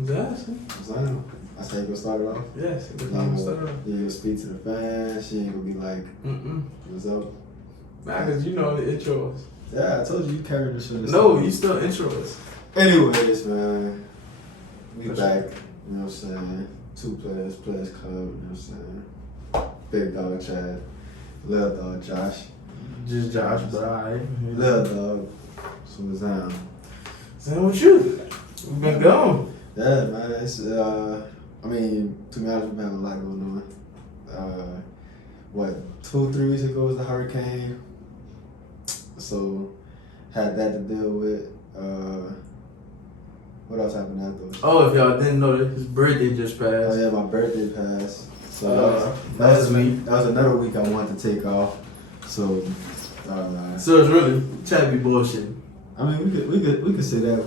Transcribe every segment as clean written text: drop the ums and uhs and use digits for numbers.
Exactly. Zion. That's how you gonna start it off? Yes, that's how you start it off. You gonna speak to the fans, she ain't gonna be like, what's up? Nah, because you know the intros. Yeah, I told you carried the shit. No, you still intros. Anyways, man, we back, you know what I'm saying? Two players club, you know what I'm saying? Big dog Chad, little dog Josh. Just Josh, but alright. Little dog, so it's Zion. Same with you. We've been gone. Yeah, man, it's, I mean, to be honest, we've been having a lot going on. 2-3 weeks ago was the hurricane. So, had that to deal with. What else happened after? Oh, if y'all didn't know that his birthday just passed. Oh yeah, my birthday passed. So that was another week I wanted to take off. So so it's really Chad be bullshitting. I mean, we could say that,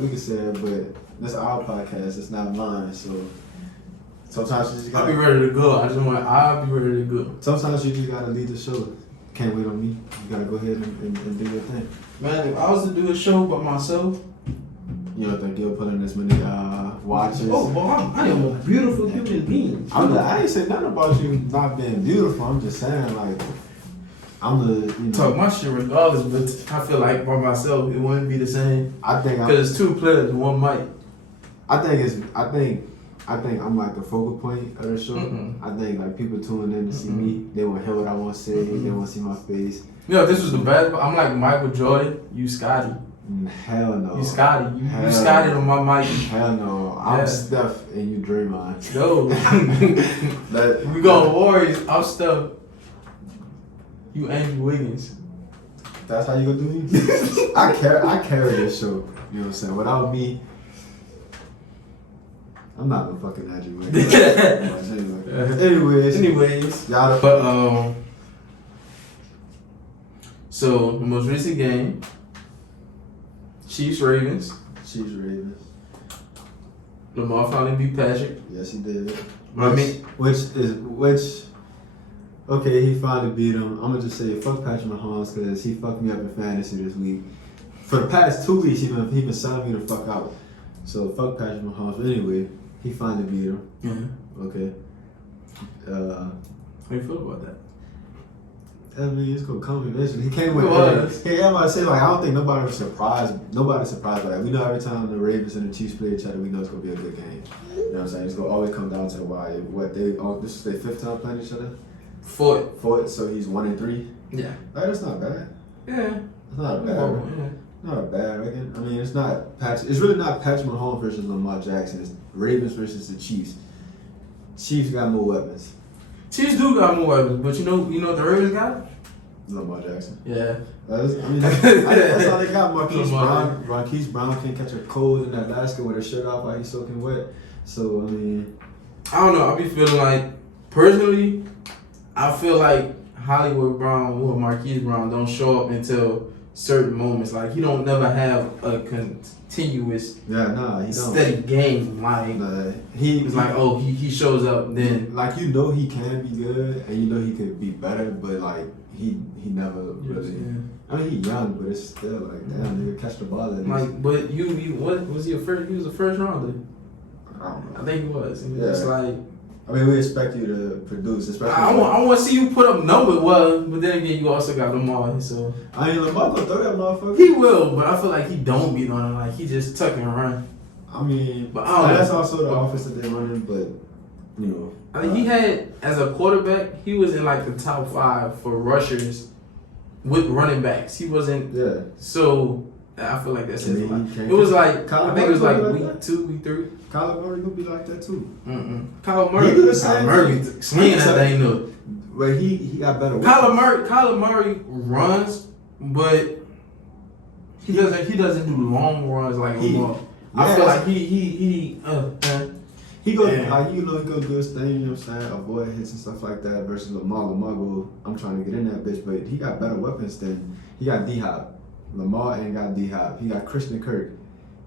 but this is our podcast. It's not mine. So sometimes you just gotta. I'll be ready to go. I'll be ready to go. Sometimes you just gotta lead the show. Can't wait on me. You gotta go ahead and do your thing. Man, if I was to do a show by myself. You don't think you'll put in this many watches? Oh, well, I am a beautiful human being. I didn't say nothing about you not being beautiful. I'm just saying, like, I'm the, you know. Talk my shit regardless, but I feel like by myself, it wouldn't be the same. I think because it's two players, one mic. I think I'm like the focal point of the show. Mm-hmm. I think like people tuning in to see me, they want to hear what I want to say. They want to see my face. You know, this was the best. I'm like Michael Jordan. You Scotty. Hell no. You Scotty. You Scotty on my mic. Hell no. I'm Steph and you Draymond. No. We going Warriors. I'm Steph. You Andrew Wiggins. That's how you gonna do me? I carry this show. You know what I'm saying? Without me, I'm not no fucking Andrew Wiggins. Anyways. Y'all. But so the most recent game. Chiefs Ravens. Lamar finally beat Patrick. Yes, he did. Okay, he finally beat him. I'm gonna just say fuck Patrick Mahomes because he fucked me up in fantasy this week. For the past 2 weeks, he been selling me the fuck out. So fuck Patrick Mahomes. But anyway, he finally beat him. Mm-hmm. Okay. How you feel about that? I mean, it's gonna come eventually. He came with. I'm about to say like I don't think nobody's surprised by that. We know every time the Ravens and the Chiefs play each other, we know it's gonna be a good game. You know what I'm saying? It's gonna always come down to the wire. This is their 5th time playing each other. Fourth. So he's 1-3. Yeah. Like, that's not bad. Yeah. It's not a bad. Not a bad record. I mean, it's not Patrick. It's really not Patrick Mahomes versus Lamar Jackson. It's Ravens versus the Chiefs. Chiefs got more weapons. Chiefs do got more weapons, but you know what the Ravens got? Lamar Jackson. Yeah. That's all they got. Marquise Brown can't catch a cold in Alaska with a shirt off while he's soaking wet. So, I mean. I don't know. I be feeling like, personally, I feel like Hollywood Brown or Marquise Brown don't show up until certain moments. Like, he don't never have a continuous steady game. Like, it's like, oh, he shows up then. Like, you know he can be good and you know he could be better, but like, he never really. Yeah. I mean, he's young, but it's still like, damn, nigga, catch the ball. Like, but what was he a first? He was a first rounder. I don't know. I think he was. He was just like. I mean, we expect you to produce, especially. I want to see you put up numbers, but then again, you also got Lamar, so. I mean, Lamar gonna throw that motherfucker. He will, but I feel like he don't beat on him. Like, he just tuck and run. I mean, but I don't know. That's also the offense that they're running, but you know. I mean, he had as a quarterback, he was in like the top 5 for rushers with running backs. He wasn't. Yeah. So I feel like that's his. It was like I think it was like week 2, week 3. Kyler Murray gonna be like that too. Kyler Murray swinging that thing up. But he got better. Kyler Murray runs, but he doesn't do long runs like Lamar. I feel like he goes like he goes do his thing. You know what I'm saying? Avoid hits and stuff like that. Versus Lamar go, I'm trying to get in that bitch, but he got better weapons than he got D-Hop. Lamar ain't got D-Hop. He got Christian Kirk.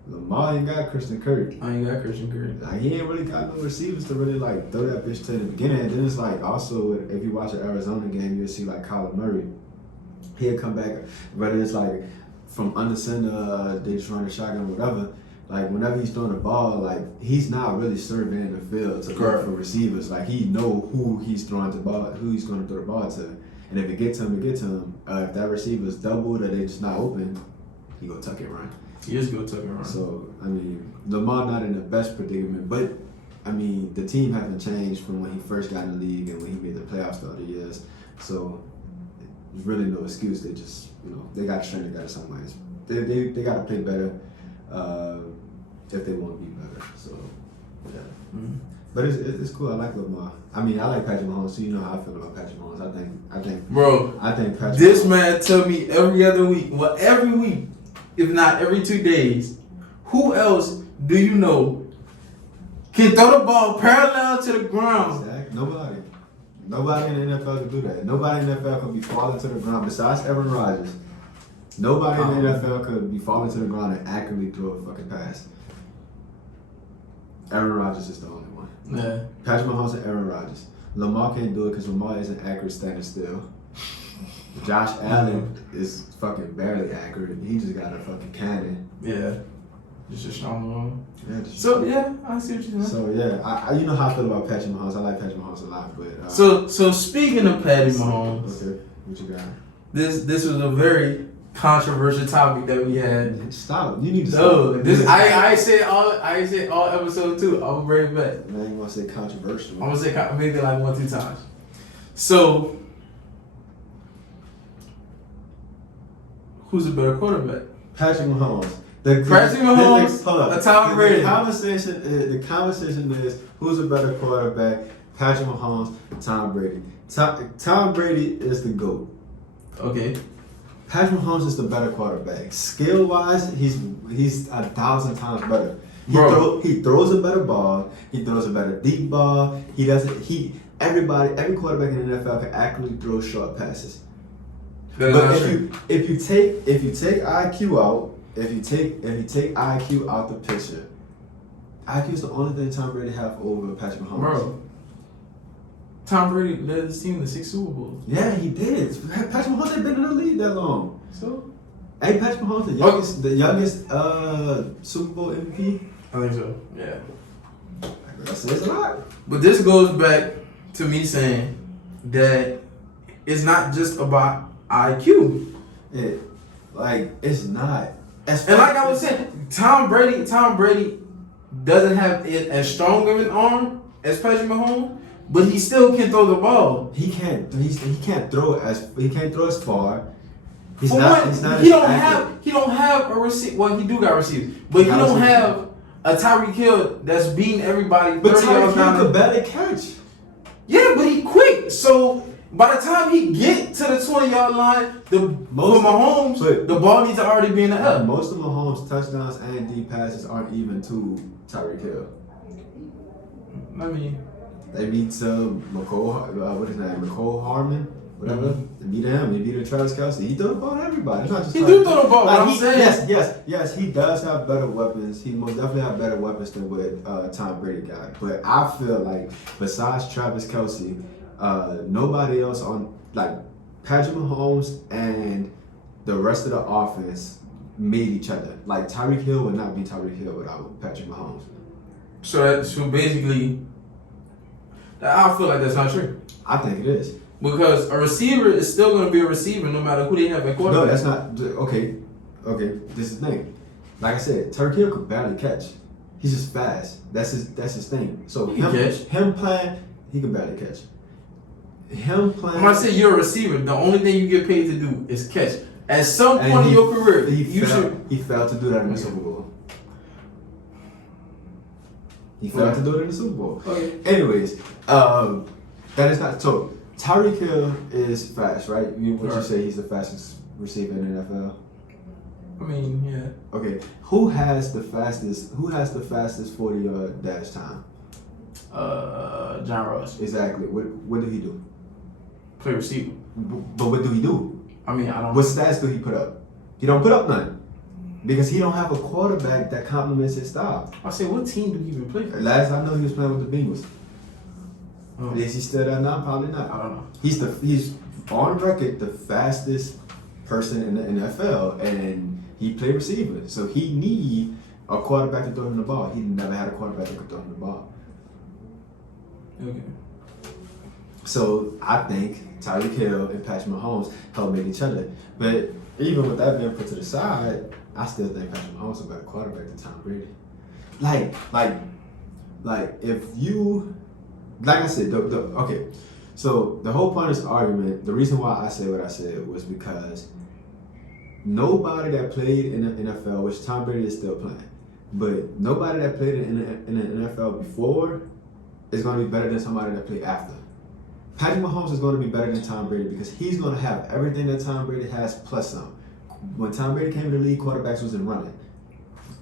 Lamar ain't got Christian Kirk. I ain't got Christian Kirk. Like, he ain't really got no receivers to really like throw that bitch to the beginning. And then it's like also if you watch an Arizona game, you'll see like Kyler Murray. He'll come back, whether it's like from under center, they just run a shotgun or whatever. like whenever he's throwing the ball, like he's not really surveying the field to look for receivers. Like he know who he's throwing the ball, who he's going to throw the ball to, and if it gets to him, it gets to him. If that receiver's doubled or they just not open, he go tuck it run. He is going to tuck it run. So I mean, Lamar not in the best predicament, but I mean the team hasn't changed from when he first got in the league and when he made the playoffs the other years. So there's really no excuse. They just they got to string together some ways. They got to play better. If they want to be better, so yeah. Mm-hmm. But it's cool. I like Lamar. I mean, I like Patrick Mahomes. So you know how I feel about Patrick Mahomes. I think, bro. I think Patrick. This man tell me every other week, well, every week, if not every 2 days. Who else do you know can throw the ball parallel to the ground? Exactly. Nobody in the NFL can do that. Nobody in the NFL can be falling to the ground besides Aaron Rodgers. Nobody in the NFL could be falling to the ground and accurately throw a fucking pass. Aaron Rodgers is the only one. Yeah. Patrick Mahomes and Aaron Rodgers. Lamar can't do it because Lamar isn't accurate standing still. Josh Allen is fucking barely accurate. He just got a fucking cannon. Yeah. Just a strong one. Yeah, I see what you're saying. So yeah, I you know how I feel about Patrick Mahomes. I like Patrick Mahomes a lot, but so speaking of Patty Mahomes, okay, what you got? This was a very controversial topic that we had. Stop! You need to stop. This I said all episode 2. I'm gonna bring it back. Man, you want to say controversial? I'm gonna say maybe like 1-2 times. So, who's a better quarterback? Patrick Mahomes. Patrick Mahomes, a Tom Brady. The conversation is who's a better quarterback? Patrick Mahomes, Tom Brady. Tom Brady is the GOAT. Okay. Patrick Mahomes is the better quarterback. Skill wise, he's 1,000 times better. He throws a better ball. He throws a better deep ball. Every quarterback in the NFL can accurately throw short passes. But if you take IQ out, if you take IQ out the picture, IQ is the only thing Tom Brady have over Patrick Mahomes. Bro, Tom Brady led his team to 6 Super Bowls. Yeah, he did. Patrick Mahomes ain't been in the league that long. So, ain't Patrick Mahomes the youngest Super Bowl MVP? I think so. Yeah. That says a lot. But this goes back to me saying that it's not just about IQ. It's not. And like I was saying, Tom Brady doesn't have as strong of an arm as Patrick Mahomes, but he still can throw the ball. He can't throw as far. He don't have a receiver. Well, he do got receivers, but he don't have a Tyreek Hill that's beating everybody. But Tyreek Hill could barely catch. Yeah, but he quick. So by the time he get to the 20-yard line, the ball needs to already be in the air. Most of Mahomes' touchdowns and deep passes aren't even to Tyreek Hill. I mean, they beat McCole Harmon, whatever. Mm-hmm. They beat him. They beat Travis Kelce. He threw the ball to everybody. It's not just he do throw the ball. I'm saying. Yes. He does have better weapons. He most definitely have better weapons than what Tom Brady got. But I feel like besides Travis Kelce, nobody else on Patrick Mahomes and the rest of the offense made each other. Like Tyreek Hill would not be Tyreek Hill without Patrick Mahomes. So basically, I feel like that's not true. I think it is. Because a receiver is still going to be a receiver no matter who they have at quarterback. No, that's not. Okay, this is the thing. Like I said, Tyreek Hill could barely catch. He's just fast. That's his thing. So he can barely catch. I'm not saying you're a receiver. The only thing you get paid to do is catch. At some point in your career, he failed to do that in the Super Bowl. He failed to do it in the Super Bowl. Okay. Anyways, that is not so. Tyreek Hill is fast, right? You say he's the fastest receiver in the NFL? I mean, yeah. Okay. Who has the fastest 40-yard dash time? John Ross. Exactly. What do he do? Play receiver. But what do he do? I mean, I don't. What stats do he put up? He don't put up none. Because he don't have a quarterback that complements his style. I say, what team do he even play for? Last I know, he was playing with the Bengals. Oh. Is he still there now? Probably not. I don't know. He's on record the fastest person in the NFL, and he played receiver. So he need a quarterback to throw him the ball. He never had a quarterback that could throw him the ball. Okay. So I think Tyreek Hill and Patrick Mahomes help make each other. But even with that being put to the side, I still think Patrick Mahomes is a better quarterback than Tom Brady. Like if you, like I said, okay. So the whole point of this argument, the reason why I said what I said was because nobody that played in the NFL, which Tom Brady is still playing, but nobody that played in the NFL before is going to be better than somebody that played after. Patrick Mahomes is going to be better than Tom Brady because he's going to have everything that Tom Brady has plus some. When Tom Brady came to the league, quarterbacks wasn't running.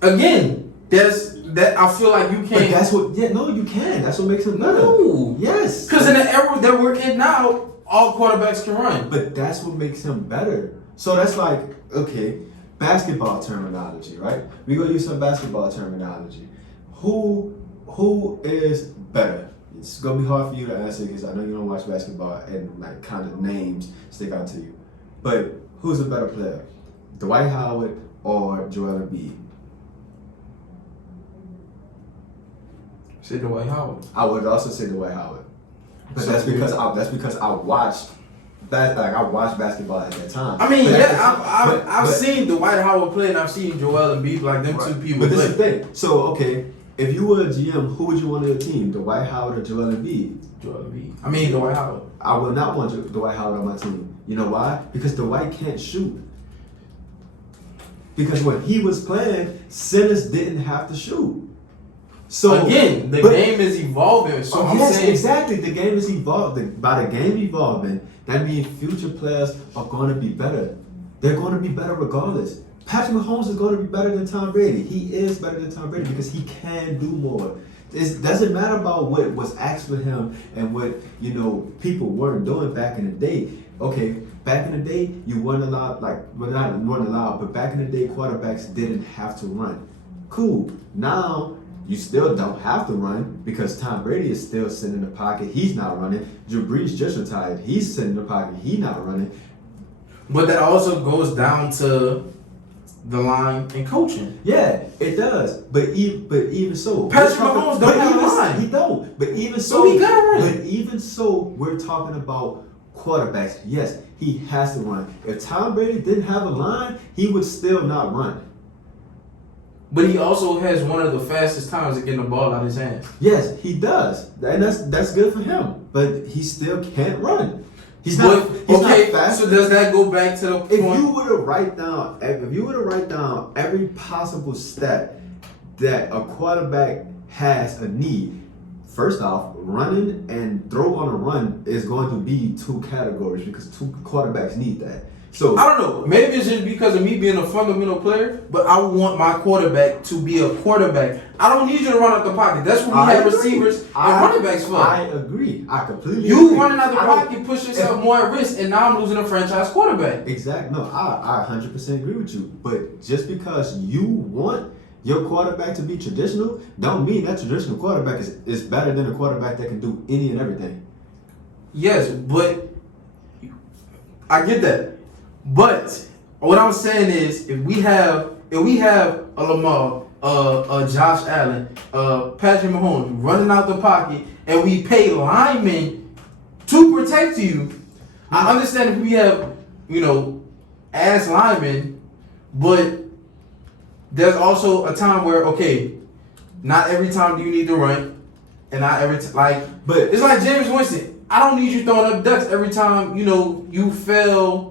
Again, that I feel like you can't. But that's what. Yeah, no, you can. That's what makes him better. No. Yes. Because in the era that we're in now, all quarterbacks can run. But that's what makes him better. So that's like, okay, basketball terminology, right? We're gonna use some basketball terminology. Who is better? It's gonna be hard for you to answer because I know you don't watch basketball and like kind of names stick out to you. But who's a better player? Dwight Howard or Joel Embiid? Say Dwight Howard. I would also say Dwight Howard. But that's because I watched I watched basketball at that time. I mean, yeah, I've seen Dwight Howard play and I've seen Joel Embiid, like them two people. But this is the thing. So okay, if you were a GM, who would you want on your team? Dwight Howard or Joel Embiid? Joel Embiid. I mean Dwight Howard. I would not want Dwight Howard on my team. You know why? Because Dwight can't shoot. Because when he was playing, centers didn't have to shoot. So again, the game is evolving. So I'm yes, saying exactly. The game is evolving. By the game evolving, that means future players are going to be better. They're going to be better regardless. Patrick Mahomes is going to be better than Tom Brady. He is better than Tom Brady because he can do more. It doesn't matter about what was asked for him and what people weren't doing back in the day. Okay, back in the day, you weren't allowed, weren't allowed, but back in the day, quarterbacks didn't have to run. Cool. Now, you still don't have to run because Tom Brady is still sitting in the pocket. He's not running. Drew Brees just retired. He's sitting in the pocket. He's not running. But that also goes down to the line and coaching. Yeah, it does. But even so, Patrick Mahomes don't have a line. He don't. But even so he gotta run. But even so, we're talking about quarterbacks. Yes, he has to run. If Tom Brady didn't have a line, he would still not run. But he also has one of the fastest times of getting the ball out of his hands. Yes, he does, and that's good for him. But he still can't run. He's not fast. So does that go back to the point? If you were to write down every possible stat that a quarterback has a need, first off, running and throw on a run is going to be two categories because two quarterbacks need that. So I don't know. Maybe it's just because of me being a fundamental player, but I want my quarterback to be a quarterback. I don't need you to run out the pocket. That's what we have receivers and running backs for. I agree. I completely agree. You running out the pocket, push yourself more at risk, and now I'm losing a franchise quarterback. Exactly. No, I 100% agree with you. But just because you want your quarterback to be traditional, don't mean that traditional quarterback is better than a quarterback that can do any and everything. Yes, but I get that. But what I'm saying is, if we have a Lamar, Josh Allen, Patrick Mahomes running out the pocket, and we pay linemen to protect you, I understand if we have ass linemen, but there's also a time where not every time do you need to run, and not every but it's like James Winston. I don't need you throwing up ducks every time you fail.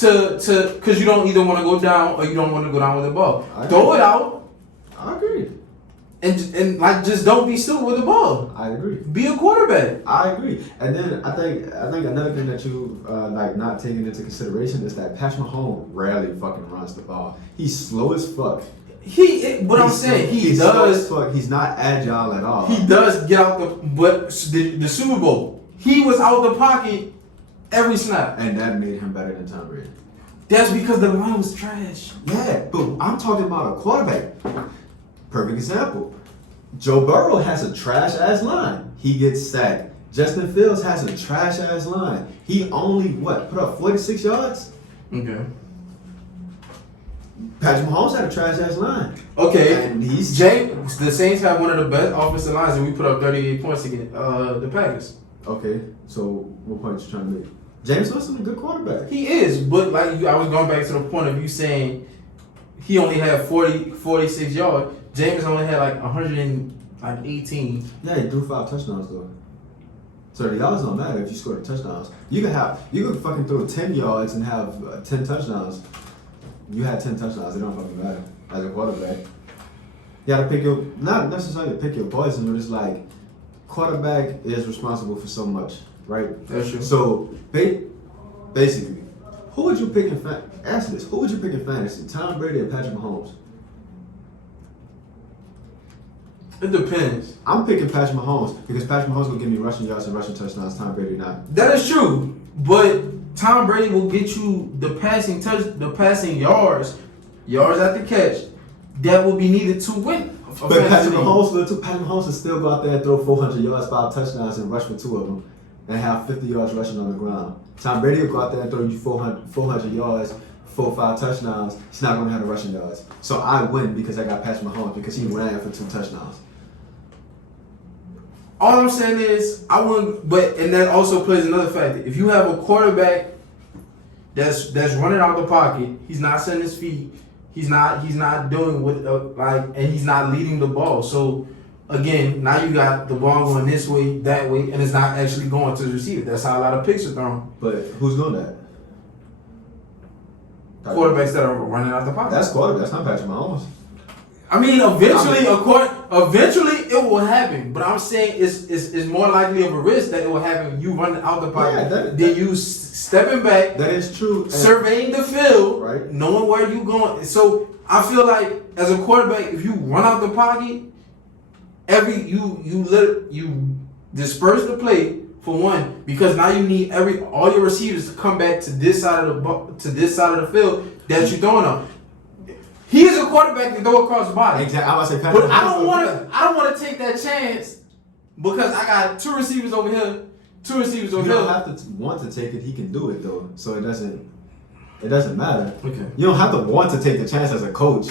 Because you don't either want to go down or you don't want to go down with the ball. Throw it out. I agree. And just don't be stupid with the ball. I agree. Be a quarterback. I agree. And then I think another thing that you not taking into consideration is that Patrick Mahomes rarely fucking runs the ball. He's slow as fuck. He does. Slow as fuck. He's not agile at all. He does get out but the Super Bowl, he was out the pocket every snap. And that made him better than Tom Brady. That's because the line was trash. Yeah, but I'm talking about a quarterback. Perfect example. Joe Burrow has a trash-ass line. He gets sacked. Justin Fields has a trash-ass line. He only, put up 46 yards? Okay. Patrick Mahomes had a trash ass line. Okay, And the Saints have one of the best offensive lines, and we put up 38 points against the Packers. Okay, so what point you trying to make? James Winston a good quarterback. He is, but like I was going back to the point of you saying he only had 46 yards. James only had like 118. Yeah, he threw 5 touchdowns though. So the yards don't matter if you score the touchdowns. You could fucking throw 10 yards and have 10 touchdowns. You had 10 touchdowns. It don't fucking matter as a quarterback. You gotta pick your, not necessarily pick your poison, but it's like quarterback is responsible for so much, right? That's true. So basically, who would you pick in answer this? Who would you pick in fantasy? Tom Brady or Patrick Mahomes? It depends. I'm picking Patrick Mahomes because Patrick Mahomes will give me rushing yards and rushing touchdowns. Tom Brady not. That is true, but Tom Brady will get you the passing yards at the catch that will be needed to win. But Patrick Mahomes will too. Patrick Mahomes will still go out there and throw 400 yards, 5 touchdowns, and rush for 2 of them, and have 50 yards rushing on the ground. Tom Brady will go out there and throw you 400 yards, 4 or 5 touchdowns. He's not going to have the rushing yards. So I win because I got Patrick Mahomes because he ran for 2 touchdowns. All I'm saying is I wouldn't, and that also plays another factor. If you have a quarterback that's running out the pocket, he's not setting his feet, he's not doing what and he's not leading the ball. So again, now you got the ball going this way, that way, and it's not actually going to the receiver. That's how a lot of picks are thrown. But who's doing that? Quarterbacks that are running out the pocket. That's quarterback. That's not Patrick Mahomes. I mean, eventually it will happen. But I'm saying it's more likely of a risk that it will happen. You running out the pocket than you stepping back. That is true. Surveying the field, right? Knowing where you going. So I feel like as a quarterback, if you run out the pocket, you disperse the play for one, because now you need all your receivers to come back to this side of the field that you're throwing on. He is a quarterback to throw across the body. Exactly. I'm about to say Patrick. But I don't want to take that chance because I got 2 receivers over here, 2 receivers over here. You don't have to want to take it. He can do it though, so it doesn't matter. Okay. You don't have to want to take the chance as a coach,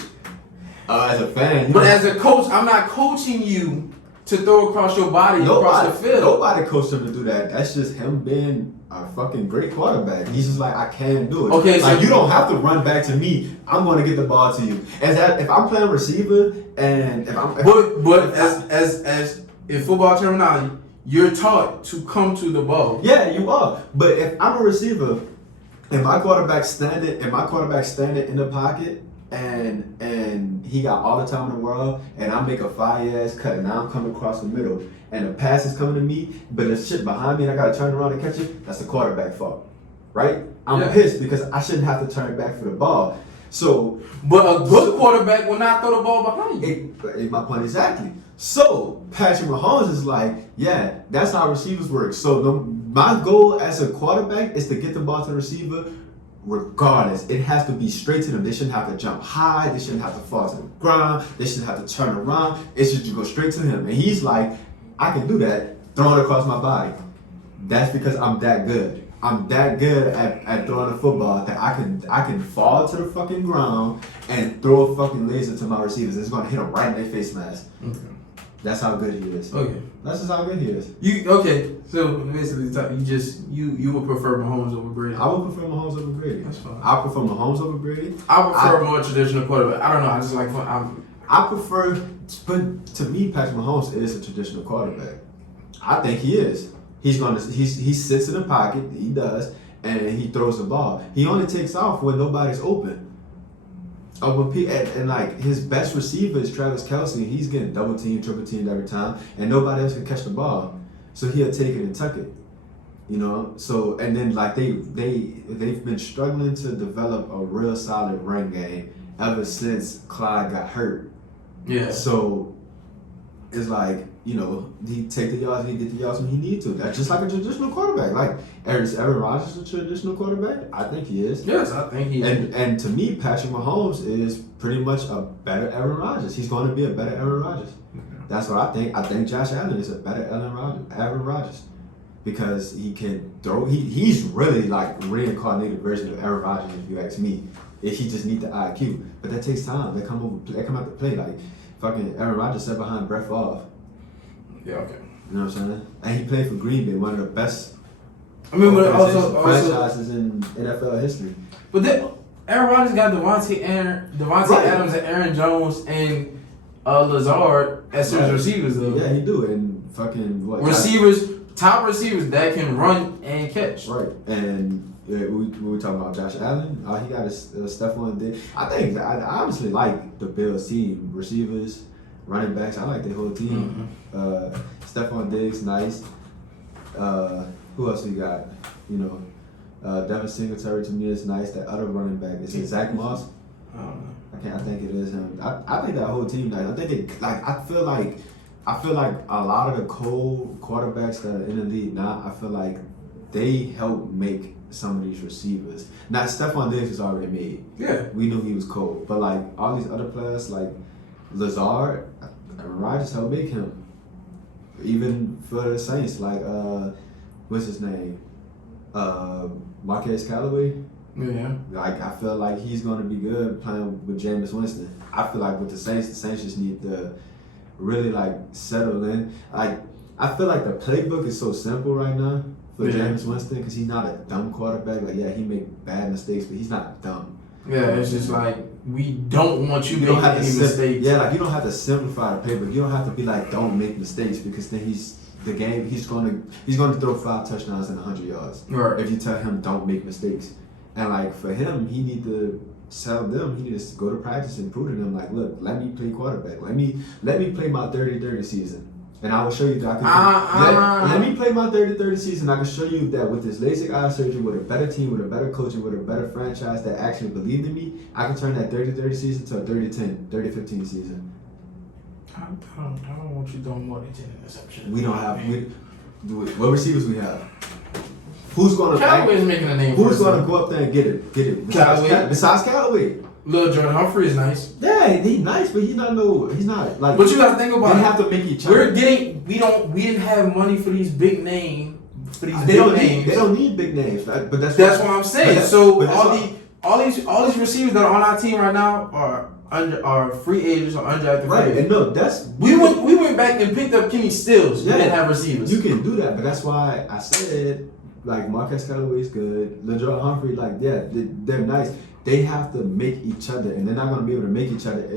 as a fan. But as a coach, I'm not coaching you to throw across your body across the field. Nobody coached him to do that. That's just him being a fucking great quarterback. He's just like, I can do it. Okay, like so you don't have to run back to me. I'm going to get the ball to you. If I'm playing receiver and as in football terminology, you're taught to come to the ball. Yeah, you are. But if I'm a receiver and my quarterback standing in the pocket and he got all the time in the world and I make a fire ass cut and now I'm coming across the middle and the pass is coming to me, but there's shit behind me and I gotta turn around and catch it, that's the quarterback fault. Right? I'm pissed because I shouldn't have to turn back for the ball. So, but a good quarterback will not throw the ball behind you. My point exactly. So Patrick Mahomes is like, yeah, that's how receivers work. So my goal as a quarterback is to get the ball to the receiver. Regardless, it has to be straight to them. They shouldn't have to jump high. They shouldn't have to fall to the ground. They shouldn't have to turn around. It should just go straight to him. And he's like, I can do that, throw it across my body. That's because I'm that good. I'm that good at throwing a football that I can fall to the fucking ground and throw a fucking laser to my receivers. It's gonna hit them right in their face mask. Okay. That's how good he is. Okay. That's just how good he is. So basically, you would prefer Mahomes over Brady. I would prefer Mahomes over Brady. That's fine. I prefer Mahomes over Brady. I prefer a more traditional quarterback. I don't know. I just like I prefer, but to me, Patrick Mahomes is a traditional quarterback. I think he is. He sits in the pocket. He does, and he throws the ball. He only takes off when nobody's open. And like his best receiver is Travis Kelce. He's getting double teamed, triple teamed every time, and nobody else can catch the ball. So he'll take it and tuck it. You know. So and then like they've been struggling to develop a real solid run game ever since Clyde got hurt. Yeah. So it's like, you know, he take the yards and he get the yards when he need to. That's just like a traditional quarterback. Like Aaron Rodgers is a traditional quarterback? I think he is. Yes, I think he is. And to me, Patrick Mahomes is pretty much a better Aaron Rodgers. He's going to be a better Aaron Rodgers. Okay. That's what I think. I think Josh Allen is a better Aaron Rodgers. Because he can throw. He's really like reincarnated version of Aaron Rodgers, if you ask me. If he just need the IQ, but that takes time. They come out to play like fucking Aaron Rodgers sat behind Brett Favre. Yeah, okay. You know what I'm saying? And he played for Green Bay, one of the best franchises in NFL history. But then Aaron Rodgers got Devontae Adams and Aaron Jones and Lazard as his receivers though. Yeah, he do. And fucking top receivers that can run and catch. Right. And we talking about Josh Allen. He got a Stephon Diggs. I honestly like the Bills team, receivers, running backs. I like the whole team. Stephon Diggs, nice. Who else we got? You know, Devin Singletary to me is nice. That other running back is it Zach Moss. I don't know. I think it is him. I think that whole team nice. I think I feel like a lot of the cold quarterbacks that are in the league now, I feel like they help make some of these receivers. Now Stephon Diggs was already made. Yeah. We knew he was cold. But like all these other players like Lazard, Aaron Rodgers helped make him. Even for the Saints, like what's his name? Marquez Callaway. Yeah. Like I feel like he's gonna be good playing with Jameis Winston. I feel like with the Saints just need to really like settle in. Like I feel like the playbook is so simple right now for Jameis Winston because he's not a dumb quarterback. Like yeah, he make bad mistakes, but he's not dumb. Yeah, it's just like we don't want you making any mistakes. Yeah, like you don't have to simplify the playbook. You don't have to be like don't make mistakes because then he's gonna throw 5 touchdowns and 100 yards. Right. If you tell him don't make mistakes. And like for him, he need to sell them. He needs to go to practice and prove to them like, look, let me play quarterback. Let me play my 30-30 season. And I will show you that I can let me play my 30-30 season. I can show you that with this LASIK eye surgery, with a better team, with a better coach, and with a better franchise that actually believed in me, I can turn that 30-30 season to a 30-10, 30-15 season. I don't want you doing more than 10 interceptions. We don't have what receivers we have. Who's gonna Callaway's making a name for Who's gonna go up there and get it? Besides Callaway. Lil Jordan Humphrey is nice. Yeah, he's nice, but he's not like. But you gotta think about they it. have to make each other. We didn't have money for these big names. They don't need big names, right? But that's what I'm saying. All these receivers that are on our team right now are free agents or undrafted. Right, and no, we went back and picked up Kenny Stills. Yeah, we didn't have receivers. You can do that, but that's why I said like Marquez Callaway's good. LeJohn Humphrey, like yeah, they're nice. They have to make each other, and they're not going to be able to make each other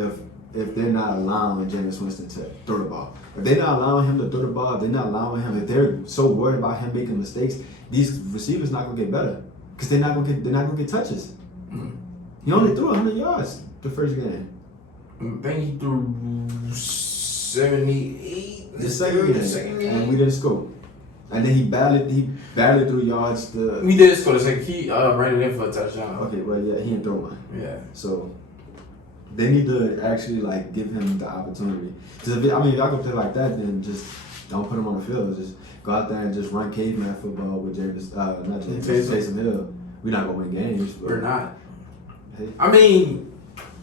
if they're not allowing Jameis Winston to throw the ball. If they're not allowing him to throw the ball, if they're not allowing him, if they're so worried about him making mistakes, these receivers not going to get better because they're not going to get touches. Mm-hmm. He only threw 100 yards the first game. I think he threw 78 the second game, and we didn't score. And then he barely threw yards. We did score the second. He ran it in for a touchdown. Okay, well yeah, he didn't throw one. Yeah. So they need to actually like give him the opportunity. Because if y'all gonna play like that, then just don't put him on the field. Just go out there and just run caveman football with Taysom Hill. We're not gonna win games. We're not. Hey. I mean,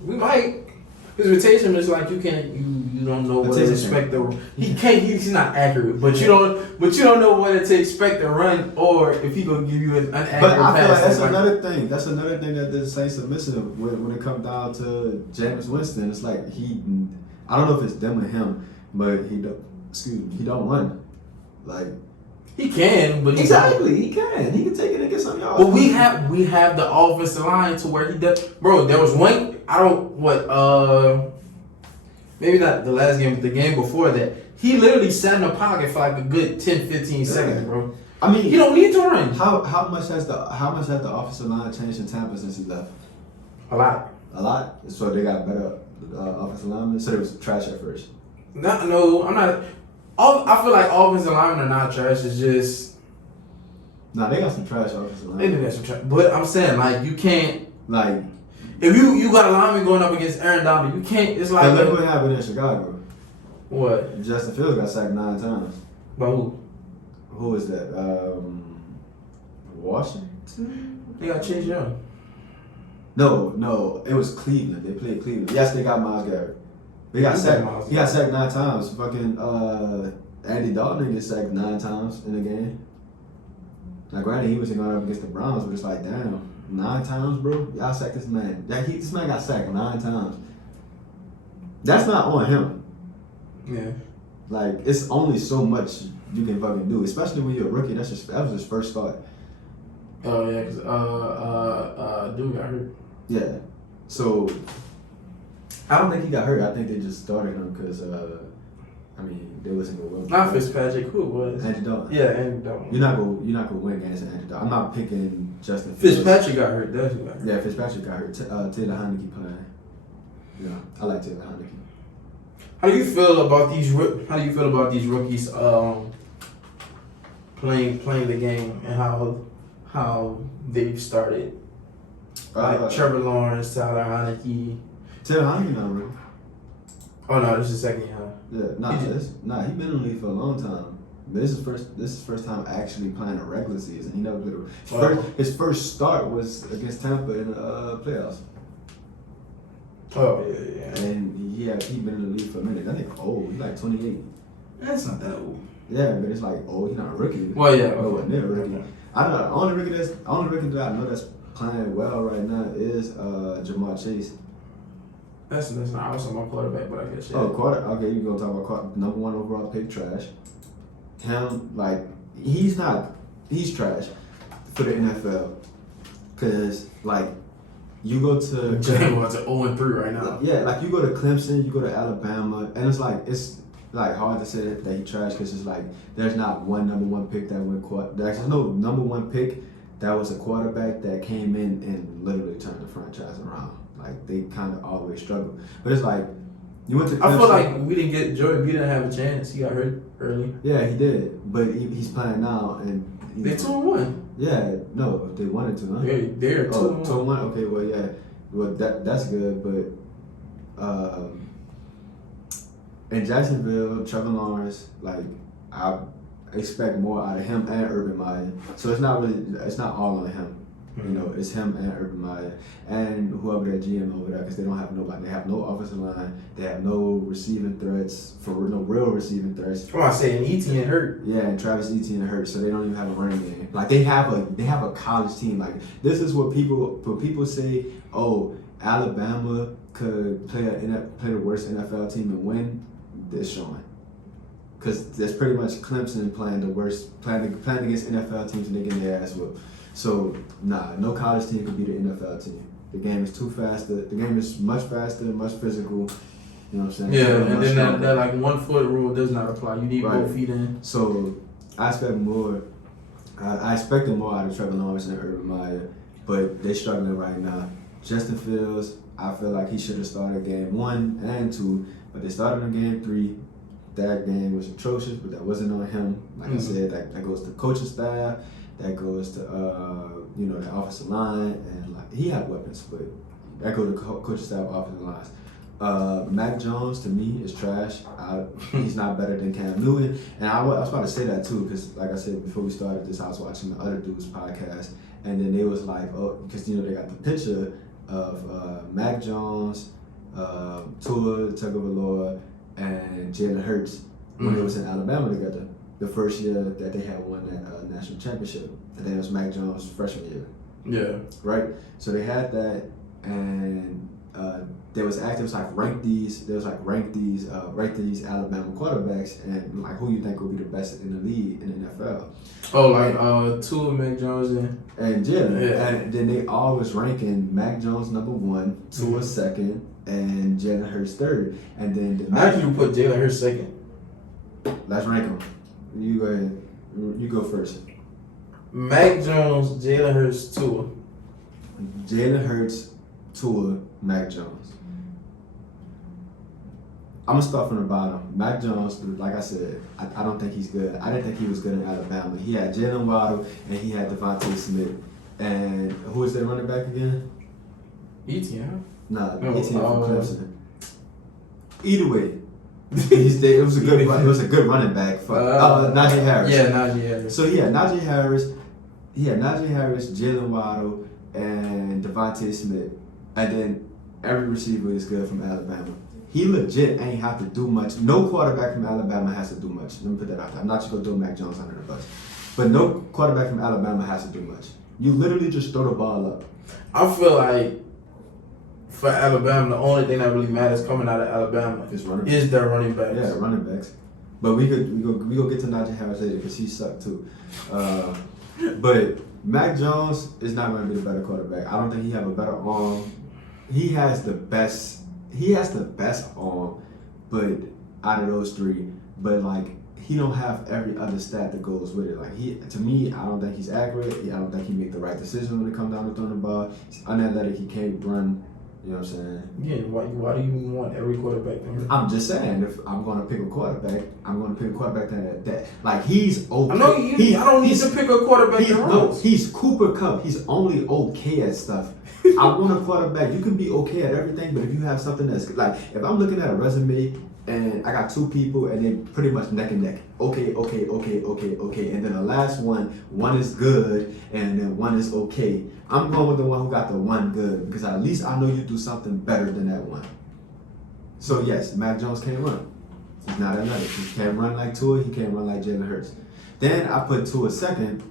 we might. Because with Taysom, it's like you don't know what to expect. He's not accurate, but you don't know whether to expect to run or if he gonna give you an inaccurate pass. But I feel like that's another thing. That's another thing that the Saints are missing when it comes down to Jameis Winston. It's like I don't know if it's them or him, but he don't run. Like he can, but he can take it and get some yards. But we have the offensive line to where he does. Bro, there was one. Maybe not the last game, but the game before that, he literally sat in the pocket for like a good 10, 15 seconds, bro. I mean, he don't need to run. How much has the offensive line changed in Tampa since he left? A lot. A lot. So they got better offensive linemen. So they was trash at first. No, I'm not. I feel like offensive linemen are not trash. It's just. Nah, they got some trash offensive linemen. They do got some trash, but I'm saying like you can't like. If you got a lineman going up against Aaron Donald, you can't. It's like look what happened in Chicago. What? Justin Fields got sacked 9 times. By who? Who is that? Washington. They got Chase Young. No, it was Cleveland. They played Cleveland. Yes, they got Myles Garrett. He got sacked 9 times. Fucking Andy Dalton didn't get sacked 9 times in the game. Now, granted, he wasn't going up against the Browns, but it's like, damn. 9 times, bro. Y'all sacked this man. This man got sacked 9 times. That's not on him. Yeah. Like, it's only so much you can fucking do, especially when you're a rookie. That was his first start. Oh yeah, because dude got hurt. Yeah. So I don't think he got hurt. I think they just started him because they wasn't gonna win. Not Fitzpatrick. Who it was? Andy Dalton. Yeah, Andy Dalton. You're not gonna win against Andy Dalton. I'm not picking Justin Fields. Fitzpatrick got hurt. That's who got hurt. Yeah, Fitzpatrick got hurt. Taylor Heineke playing. Yeah, I like Taylor Heineke. How do you feel about these rookies playing the game and how they've started? Like Trevor Lawrence, Tyler Heineke. Taylor Heineke not real. Oh no, this is second year. Yeah, he been in the league for a long time. But this is first time actually playing a regular season. He never played his first start was against Tampa in the playoffs. Oh yeah. And he been in the league for a minute. That nigga old. He's like 28. That's not that old. Yeah, but it's like he's not a rookie. Well, yeah, okay. Near a rookie. Okay. I don't know. The only rookie that I know that's playing well right now is Jamar Chase. That's not also my quarterback, but I guess yeah. Okay, you gonna talk about number 1 overall pick trash. Him, like, he's trash for the NFL. Cause like you go to Jaguars are 0-3 right now. Yeah, like you go to Clemson, you go to Alabama, and it's like hard to say that he trash because it's like there's not one number 1 pick that went there's no number 1 pick that was a quarterback that came in and literally turned the franchise around. Like they kind of always struggle, but it's like you went to Clemson. I feel like we didn't get Joey B didn't have a chance. He got hurt early. Yeah, he did, but he's playing now and they 2-1. Yeah, no, they wanted to, huh? They're 2-1. 2-1. Okay, well yeah, well that's good, but in Jacksonville, Trevor Lawrence, like I expect more out of him and Urban Meyer. So it's not all on him. You know, it's him and Urban Meyer and whoever their GM over there, because they don't have nobody. They have no offensive line. They have no receiving threats, no real receiving threats. Oh, I say, and Etienne hurt. Yeah, and Travis Etienne hurt, so they don't even have a running game. Like they have a college team. Like this is what people say. Oh, Alabama could play the worst NFL team and win. This showing. Because that's pretty much Clemson playing against NFL teams and they getting their ass whooped. So, no college team could beat the NFL team. The game is too fast. The game is much faster, much physical. You know what I'm saying? Yeah, and then that like 1 foot rule does not apply. You need both feet in. So, I expected more out of Trevor Lawrence and Urban Meyer, but they're struggling right now. Justin Fields, I feel like he should have started game 1 and 2, but they started in game 3. That game was atrocious, but that wasn't on him. Like I said, that goes to coaching staff. That goes to the offensive line, and like he had weapons, but that goes to coaching staff, offensive lines. Mac Jones to me is trash. He's not better than Cam Newton, and I was about to say that too, because like I said before we started this, I was watching the other dude's podcast, and then they was like, oh, because they got the picture of Mac Jones, Tua Tagovailoa, and Jalen Hurts when they was in Alabama together. The first year that they had won that national championship, and then it was Mac Jones' freshman year. Yeah. Right. So they had that, and there was rank these Alabama quarterbacks, and like who you think would be the best in the league in the NFL. Oh, like Tua, Mac Jones, and Jalen. Yeah. And then they always ranking Mac Jones number 1, Tua second, and Jalen Hurts third, and then how did you put Jalen Hurts second? Let's rank them. You go ahead. You go first. Mac Jones, Jalen Hurts, Tua. Jalen Hurts, Tua, Mac Jones. I'm going to start from the bottom. Mac Jones, like I said, I don't think he's good. I didn't think he was good in Alabama. He had Jalen Waddle and he had Devontae Smith. And who is their running back again? Etienne. Etienne from Clemson. Either way. It was a good running back for Najee Harris. Yeah, Najee Harris. So he had Najee Harris, Jalen Waddle, and Devontae Smith, and then every receiver is good from Alabama. He legit ain't have to do much. No quarterback from Alabama has to do much. Let me put that out there. I'm not just gonna throw Mac Jones under the bus, but no quarterback from Alabama has to do much. You literally just throw the ball up. I feel like for Alabama, the only thing that really matters coming out of Alabama is their running backs. Yeah, the running backs. But we go get to Najee Harris later because he sucked too. But Mac Jones is not going to be the better quarterback. I don't think he have a better arm. He has the best arm, but out of those three, but like he don't have every other stat that goes with it. Like to me, I don't think he's accurate. I don't think he make the right decision when it comes down to throwing the ball. He's unathletic. He can't run. You know what I'm saying? Yeah. Why do you want every quarterback to hurt? I'm just saying, if I'm going to pick a quarterback, I'm going to pick a quarterback that like he's okay. I know I don't need to pick a quarterback to run. No, he's Cooper Kupp. He's only okay at stuff. I want a quarterback. You can be okay at everything, but if you have something that's like, if I'm looking at a resume and I got two people and they pretty much neck and neck. Okay. And then the last one is good and then one is okay. I'm going with the one who got the one good because at least I know you do something better than that one. So yes, Mac Jones can't run. He's not athletic. He can't run like Tua. He can't run like Jalen Hurts. Then I put Tua second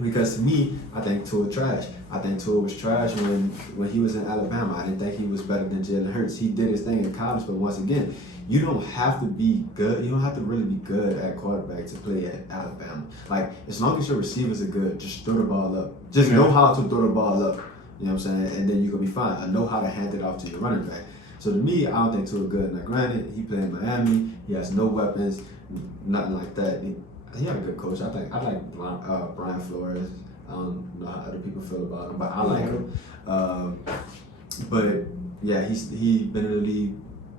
because to me, I think Tua trash. I think Tua was trash when he was in Alabama. I didn't think he was better than Jalen Hurts. He did his thing in college, but once again, you don't have to be good. You don't have to really be good at quarterback to play at Alabama. Like, as long as your receivers are good, just throw the ball up. Just know how to throw the ball up. You know what I'm saying? And then you're going to be fine. I know how to hand it off to your running back. So to me, I don't think Tua good. Now, granted, he played in Miami. He has no weapons, nothing like that. He had a good coach. I like Brian Flores. I don't know how other people feel about him, but I like him. But yeah, he been in the league.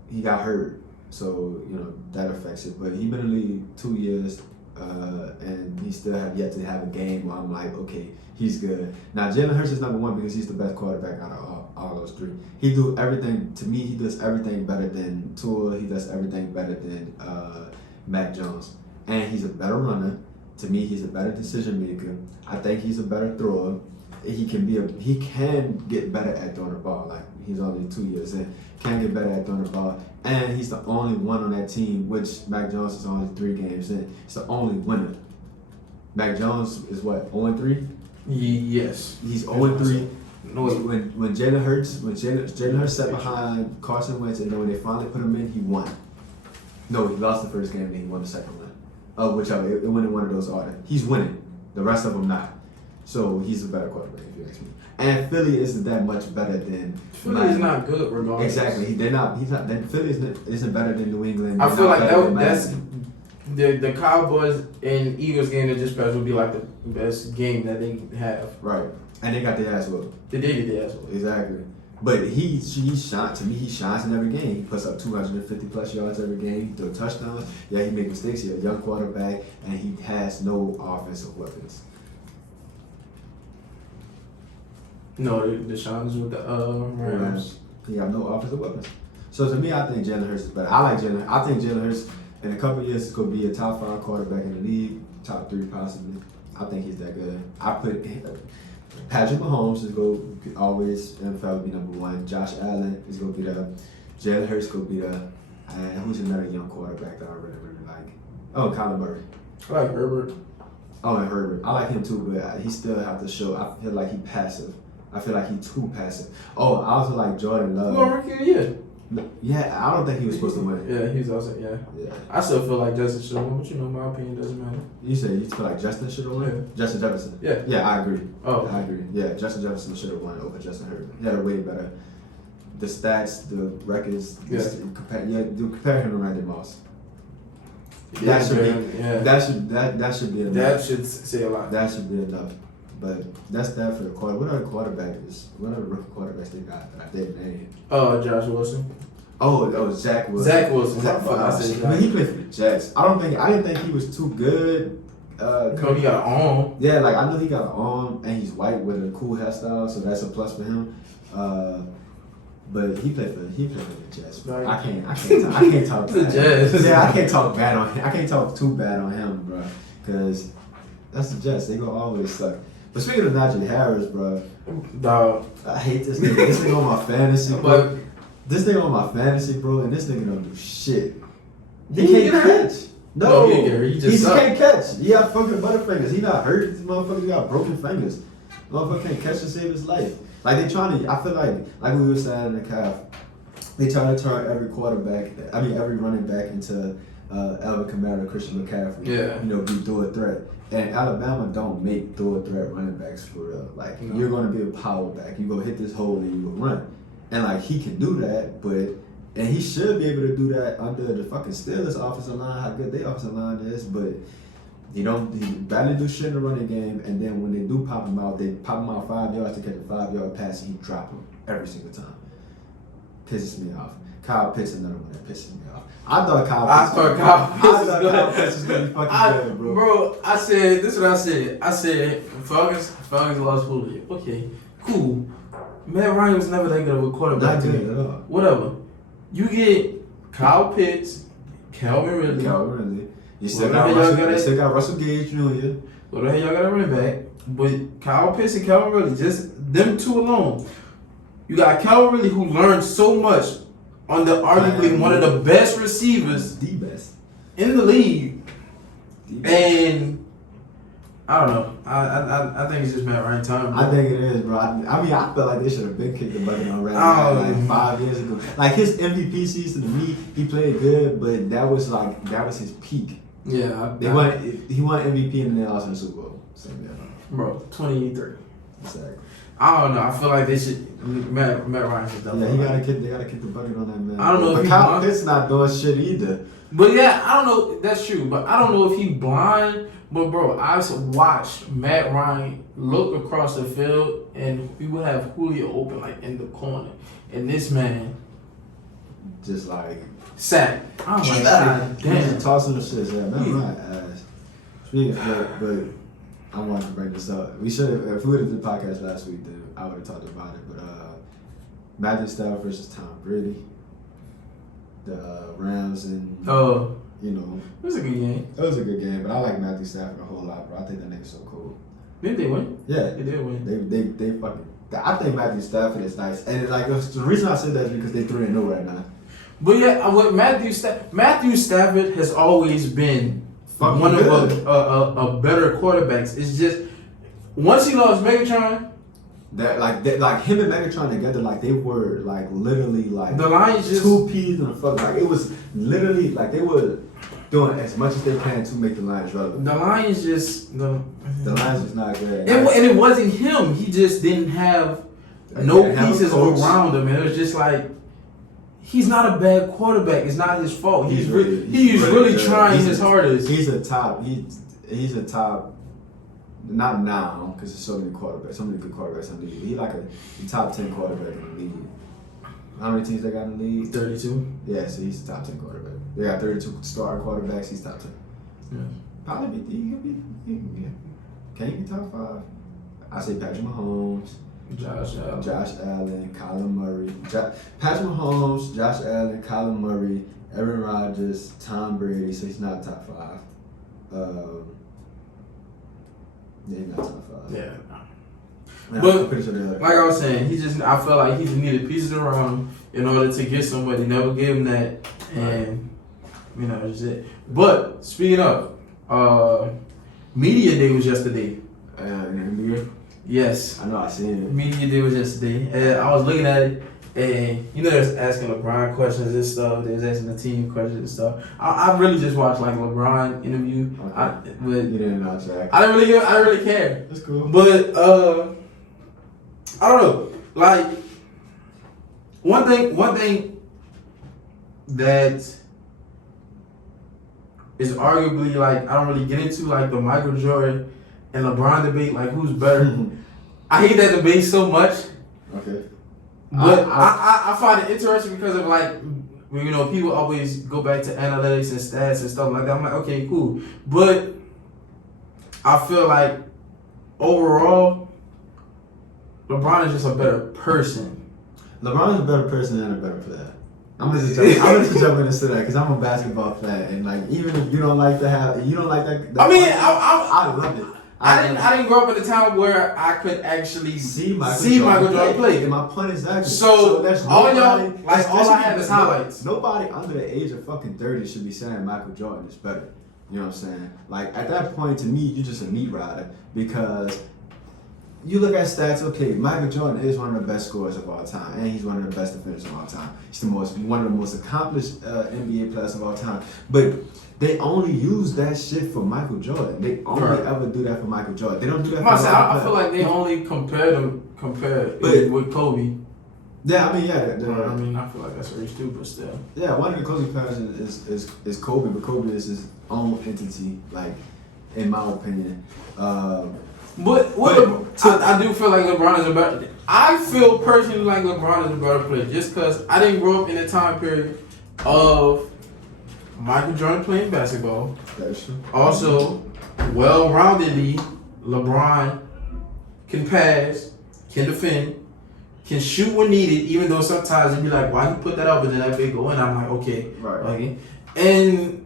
He got hurt, so you know that affects it. But he been in the league 2 years, and he still have yet to have a game where I'm like, okay, he's good. Now Jalen Hurts is number one because he's the best quarterback out of all those three. He do everything. To me, he does everything better than Tua. He does everything better than Mac Jones, and he's a better runner. To me, he's a better decision maker. I think he's a better thrower. He can get better at throwing the ball. Like he's only 2 years in, can get better at throwing the ball, and he's the only one on that team. Which Mac Jones is only 3 games in. He's the only winner. Mac Jones is what 0-3. Yes, he's 0-3. No, when Jalen Hurts sat behind Carson Wentz, and then when they finally put him in, he won. No, he lost the first game, and he won the second one. Whichever, it went in one of those order. He's winning. The rest of them not. So he's a better quarterback, if you ask me. And Philly isn't that much better than. Philly is not good, regardless. Exactly. He's not. Philly isn't better than New England. I feel like that's the Cowboys and Eagles game that just passed would be like the best game that they have. Right. And they got their ass whooped. They did get their ass whooped. Exactly. But he shines. To me, he shines in every game. He puts up 250 plus yards every game. He throws touchdowns. Yeah, he makes mistakes. He's a young quarterback, and he has no offensive weapons. No, Deshaun is with the Rams. He have no offensive weapons. So to me, I think Jalen Hurts is better. I like Jalen. I think Jalen Hurts in a couple of years is going to be a top 5 quarterback in the league, top 3 possibly. I think he's that good. I put Patrick Mahomes is going to always NFL be number 1. Josh Allen is going to be there. Jalen Hurts going to be there. And who's another young quarterback that I really, really like? Oh, Kyler Murray. I like Herbert. Oh, and Herbert. I like him too, but he still have to show. I feel like he's passive. I feel like he's too passive. Oh, I also like Jordan Love. Who won Rookie of the Year? Yeah, I don't think he was supposed to win. Yeah, he's also, yeah. I still feel like Justin should have won, but you know, my opinion doesn't matter. You said you feel like Justin should have won? Yeah. Justin Jefferson? Yeah. Yeah, I agree. Oh. I agree. Yeah, Justin Jefferson should have won over Justin Herbert. He had a way better. The stats, the records, compare him to Randy Moss. Yeah, that should be enough. That should say a lot. That should be enough. But that's that for the quarter. What other rookie quarterbacks they got that I didn't name? Josh Wilson. Oh, Zach Wilson. Zach Wilson. I mean, he played for the Jets. I didn't think he was too good. He got an arm. Yeah, like I know he got an arm and he's white with a cool hairstyle, so that's a plus for him. But he played for the Jets. Right. I can't talk the Jets. Yeah, I can't talk bad on him. I can't talk too bad on him, bro, because that's the Jets. They gonna always suck. But speaking of Najee Harris, bro, dog, I hate this nigga. This nigga on my fantasy, bro. This nigga on my fantasy, bro, and this nigga don't do shit. He can't catch. No, he just can't catch. He got fucking butterfingers. He not hurt. This motherfucker got broken fingers. Motherfucker can't catch and save his life. Like they trying to. I feel like we were saying in the calf. They try to turn every running back into Alvin Kamara, Christian McCaffrey. Yeah. You know, be through a threat. And Alabama don't make through a threat running backs for real. Like you're gonna be a power back. You go hit this hole and you go run. And like he can do that, and he should be able to do that under the fucking Steelers offensive line, how good their offensive line is, but he barely do shit in the running game, and then when they do pop him out, they pop him out 5 yards to catch a 5-yard pass and he drop him every single time. Pisses me off. Kyle Pitts is another one that pisses me off. I thought Kyle Pitts was gonna be fucking good, bro. Bro, I said, this is what I said. I said, Falcons lost Julio. Okay, cool. Matt Ryan was never that good of a quarterback. Not good at all. Whatever. You get Kyle Pitts, Calvin Ridley. You still got Russell Gage Jr. So the hell y'all got a running back. But Kyle Pitts and Calvin Ridley, just them two alone. You got Calvin Ridley who learned so much on the arguably one of the best receivers. The best. In the league. And I don't know. I think it's just Matt Ryan time. Bro. I think it is, bro. I feel like they should have been kicked the bucket already. Like 5 years ago. Like his MVP season to me, he played good, but that was his peak. Yeah. He won MVP and then lost in the Super Bowl. So yeah. Bro, 23. Exactly. I don't know. I feel like they should. Matt Ryan should definitely. Yeah, they gotta kick the bucket on that man. I don't know but if Kyle Pitts not doing shit either. But yeah, I don't know. That's true. But I don't know if he blind. But bro, I watched Matt Ryan look across the field, and we would have Julio open like in the corner, and this man just like sat. I'm like, God damn, tossing the shit. Yeah, Matt Ryan ass. Speaking, but I wanted to bring this up. We should have. If we would have did the podcast last week, then I would have talked about it. But Matthew Stafford versus Tom Brady, the Rams and you know, it was a good game. It was a good game, but I like Matthew Stafford a whole lot, bro. I think that nigga's so cool. Did they win? Yeah, they did win. They fucking. I think Matthew Stafford is nice, and like the reason I said that is because they 3-0 right now. But yeah, with Matthew Stafford has always been fucking one good. of a better quarterbacks. It's just once he lost Megatron. That him and Megatron together, like they were like literally like the Lions just 2 peas in a fuck. Like it was literally like they were doing as much as they can to make the Lions relevant. The Lions just the Lions was not good. And it wasn't him. He just didn't have pieces around him, and it was just like he's not a bad quarterback. It's not his fault. He's really trying his hardest. He's a top. He's a top. Not now, because there's so many good quarterbacks in the league. He's like a top 10 quarterback in the league. How many teams they got in the league? 32. Yeah, so he's a top 10 quarterback. They got 32 starting quarterbacks. He's top 10. Yeah. Probably can he be top 5? I say Patrick Mahomes, Josh Allen, Kyler Murray. Patrick Mahomes, Josh Allen, Kyler Murray, Aaron Rodgers, Tom Brady. So he's not top 5. Yeah, he's not top 5. Yeah. But I'm pretty sure like I was saying, I felt like he just needed pieces around him in order to get somebody. Never gave him that, and you know, that's it. But speaking of, media day was yesterday. Yes. I know. I seen it. Media day was yesterday, and I was looking at it. And you know, they're asking LeBron questions and stuff. They're asking the team questions and stuff. I really just watched like LeBron interview. Okay. You didn't watch that. I didn't really care. That's cool. But I don't know. Like one thing that is arguably like I don't really get into like the Michael Jordan and LeBron debate. Like who's better? I hate that debate so much. Okay. But I find it interesting because of like, you know, people always go back to analytics and stats and stuff like that. I'm like, okay, cool. But I feel like overall, LeBron is just a better person. LeBron is a better person and a better player. I'm gonna just jump into that because I'm a basketball fan and like even if you don't like that, I mean, I love it. I didn't grow up in a town where I could actually see Michael Jordan play. And my point is that so that's all I have is highlights. Nobody under the age of fucking 30 should be saying Michael Jordan is better. You know what I'm saying? Like at that point, to me, you're just a meat rider because you look at stats. Okay, Michael Jordan is one of the best scorers of all time, and he's one of the best defenders of all time. He's one of the most accomplished NBA players of all time. But they only use that shit for Michael Jordan. They only ever do that for Michael Jordan. They don't do that for I feel like they only compare with Kobe. Yeah, I mean, I feel like that's very stupid still. Yeah, one of the closest comparisons is Kobe, but Kobe is his own entity, like, in my opinion. I do feel like LeBron is a better. I feel personally like LeBron is a better player just because I didn't grow up in the time period of Michael Jordan playing basketball. That's true. Also, well-roundedly, LeBron can pass, can defend, can shoot when needed, even though sometimes it'd be like, why you put that up and then that big go in? I'm like, okay. Right. And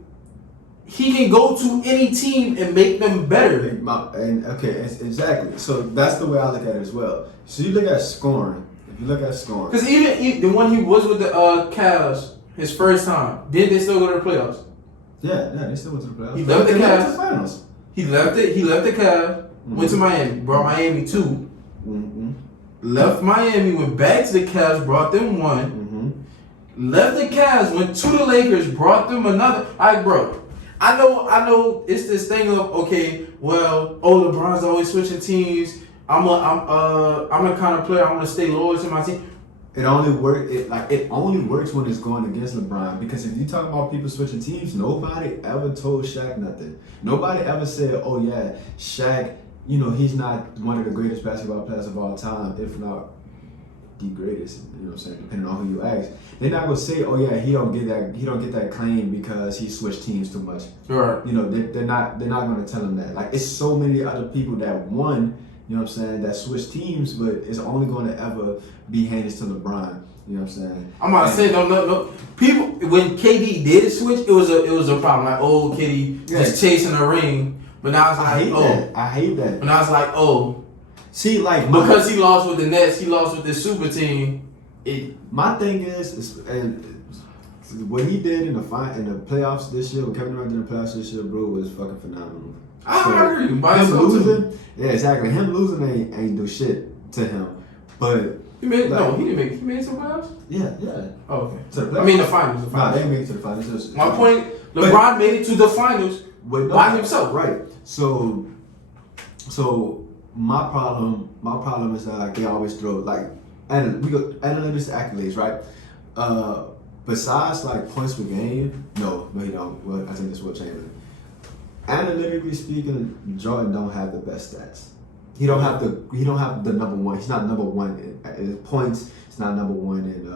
he can go to any team and make them better. Exactly. So that's the way I look at it as well. So you look at scoring. If you look at scoring. Because even the one he was with the Cavs, his first time, did they still go to the playoffs? Yeah, they still went to the playoffs. He left the Cavs. To the finals. He left the Cavs, went to Miami, brought Miami 2. Mm-hmm. Left Miami, went back to the Cavs, brought them 1. Mm-hmm. Left the Cavs, went to the Lakers, brought them another. Bro, I know it's this thing of, okay, well, LeBron's always switching teams. I'm the kind of player I want to stay loyal to my team. It only works when it's going against LeBron, because if you talk about people switching teams, nobody ever told Shaq nothing. Nobody ever said, oh yeah, Shaq, he's not one of the greatest basketball players of all time, if not the greatest, what I'm saying, depending on who you ask. They're not gonna say, oh yeah, he don't get that claim because he switched teams too much. Right. They're not gonna tell him that. Like, it's so many other people that won, that switched teams, but it's only gonna ever be heinous to LeBron. You know what I'm saying? I'm not saying no. People, when KD did switch, it was a problem. Like, oh, KD just chasing a ring. But now it's like, I hate that. But now it's like, oh. See, like, because he lost with the Nets, he lost with the super team. My thing is what he did in the playoffs this year, what Kevin Durant did in the playoffs this year, bro, was fucking phenomenal. I agree. Him losing, yeah, exactly. Him losing ain't do shit to him, but he made he made some playoffs. Yeah. Oh, okay. To the playoffs? I mean the finals. Nah, they made it to the finals. My point, LeBron made it to the finals by himself. Right. So my problem is that, like, they always throw, like, we go analytics accolades, right? Besides, like, points per game, no, he don't. Well, I think that's what Chamberlain. Analytically speaking, Jordan don't have the best stats. He don't have the number one. He's not number one in points. He's not number one in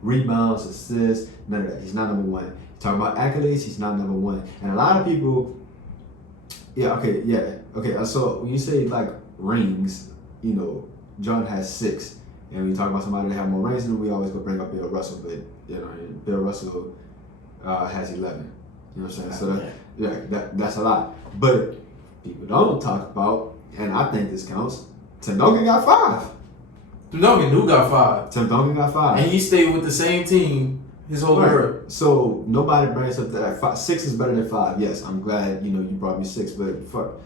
rebounds, assists, none of that. He's not number one. Talking about accolades, he's not number one. And a lot of people, okay. So when you say, like, rings, Jordan has 6. And when you talk about somebody that have more rings than him, we always go bring up Bill Russell, but Bill Russell has 11. You know what I'm saying? So that's a lot. But people don't talk about, and I think this counts, Tim Duncan got 5. Tim Duncan got 5. Tim Duncan got 5. And he stayed with the same team his whole career. So nobody brings up that 6 is better than 5. Yes, I'm glad you brought me 6, but fuck,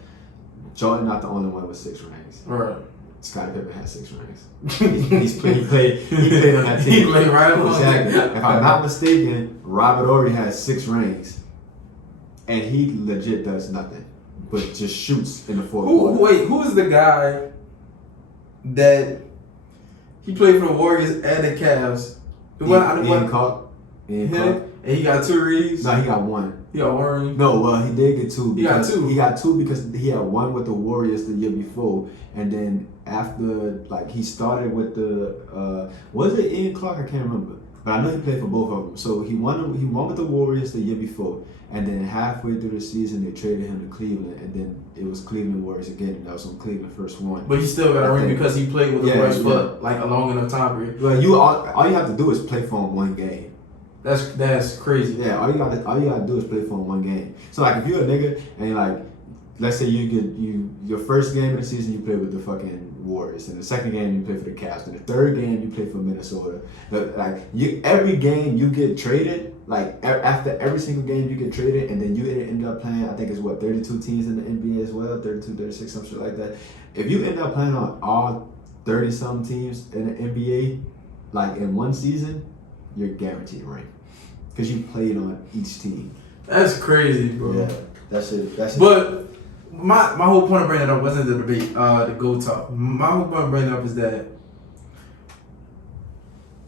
Jordan not the only one with 6 rings. Right. Scottie Pippen had 6 rings. he played on that team. He played right along. Exactly. If I'm not mistaken, Robert Ory has 6 rings, and he legit does nothing but just shoots in the fourth quarter. Wait, who's the guy that he played for the Warriors and the Cavs? Ian Clark. And he got 2 rings? No, he got 1. He got 1 ring? No, well, he did get 2. He got 2. He got 2 because he had 1 with the Warriors the year before. And then after, like, he started with the, was it Ian Clark? I can't remember. But I know he played for both of them. So he won with the Warriors the year before. And then halfway through the season, they traded him to Cleveland. And then it was Cleveland Warriors again. And that was when Cleveland first won. But he still got a ring because he played with the Warriors for, like, a long enough time period. Well, all you have to do is play for him 1 game. That's crazy. Yeah, all you gotta do is play for him 1 game. So, like, if you're a nigga and, like, let's say you get your first game of the season you play with the fucking Warriors, and the second game you play for the Cavs, and the third game you play for Minnesota. But like every game you get traded, like after every single game you get traded, and then you end up playing. I think it's 32 teams in the NBA as well, 32, 36, some shit like that. If you end up playing on all 30-some teams in the NBA, like in one season, you're guaranteed a ring because you played on each team. That's crazy, bro. Yeah, that's it. But my whole point of bringing it up wasn't the debate, the G.O.A.T talk. My whole point of bringing it up is that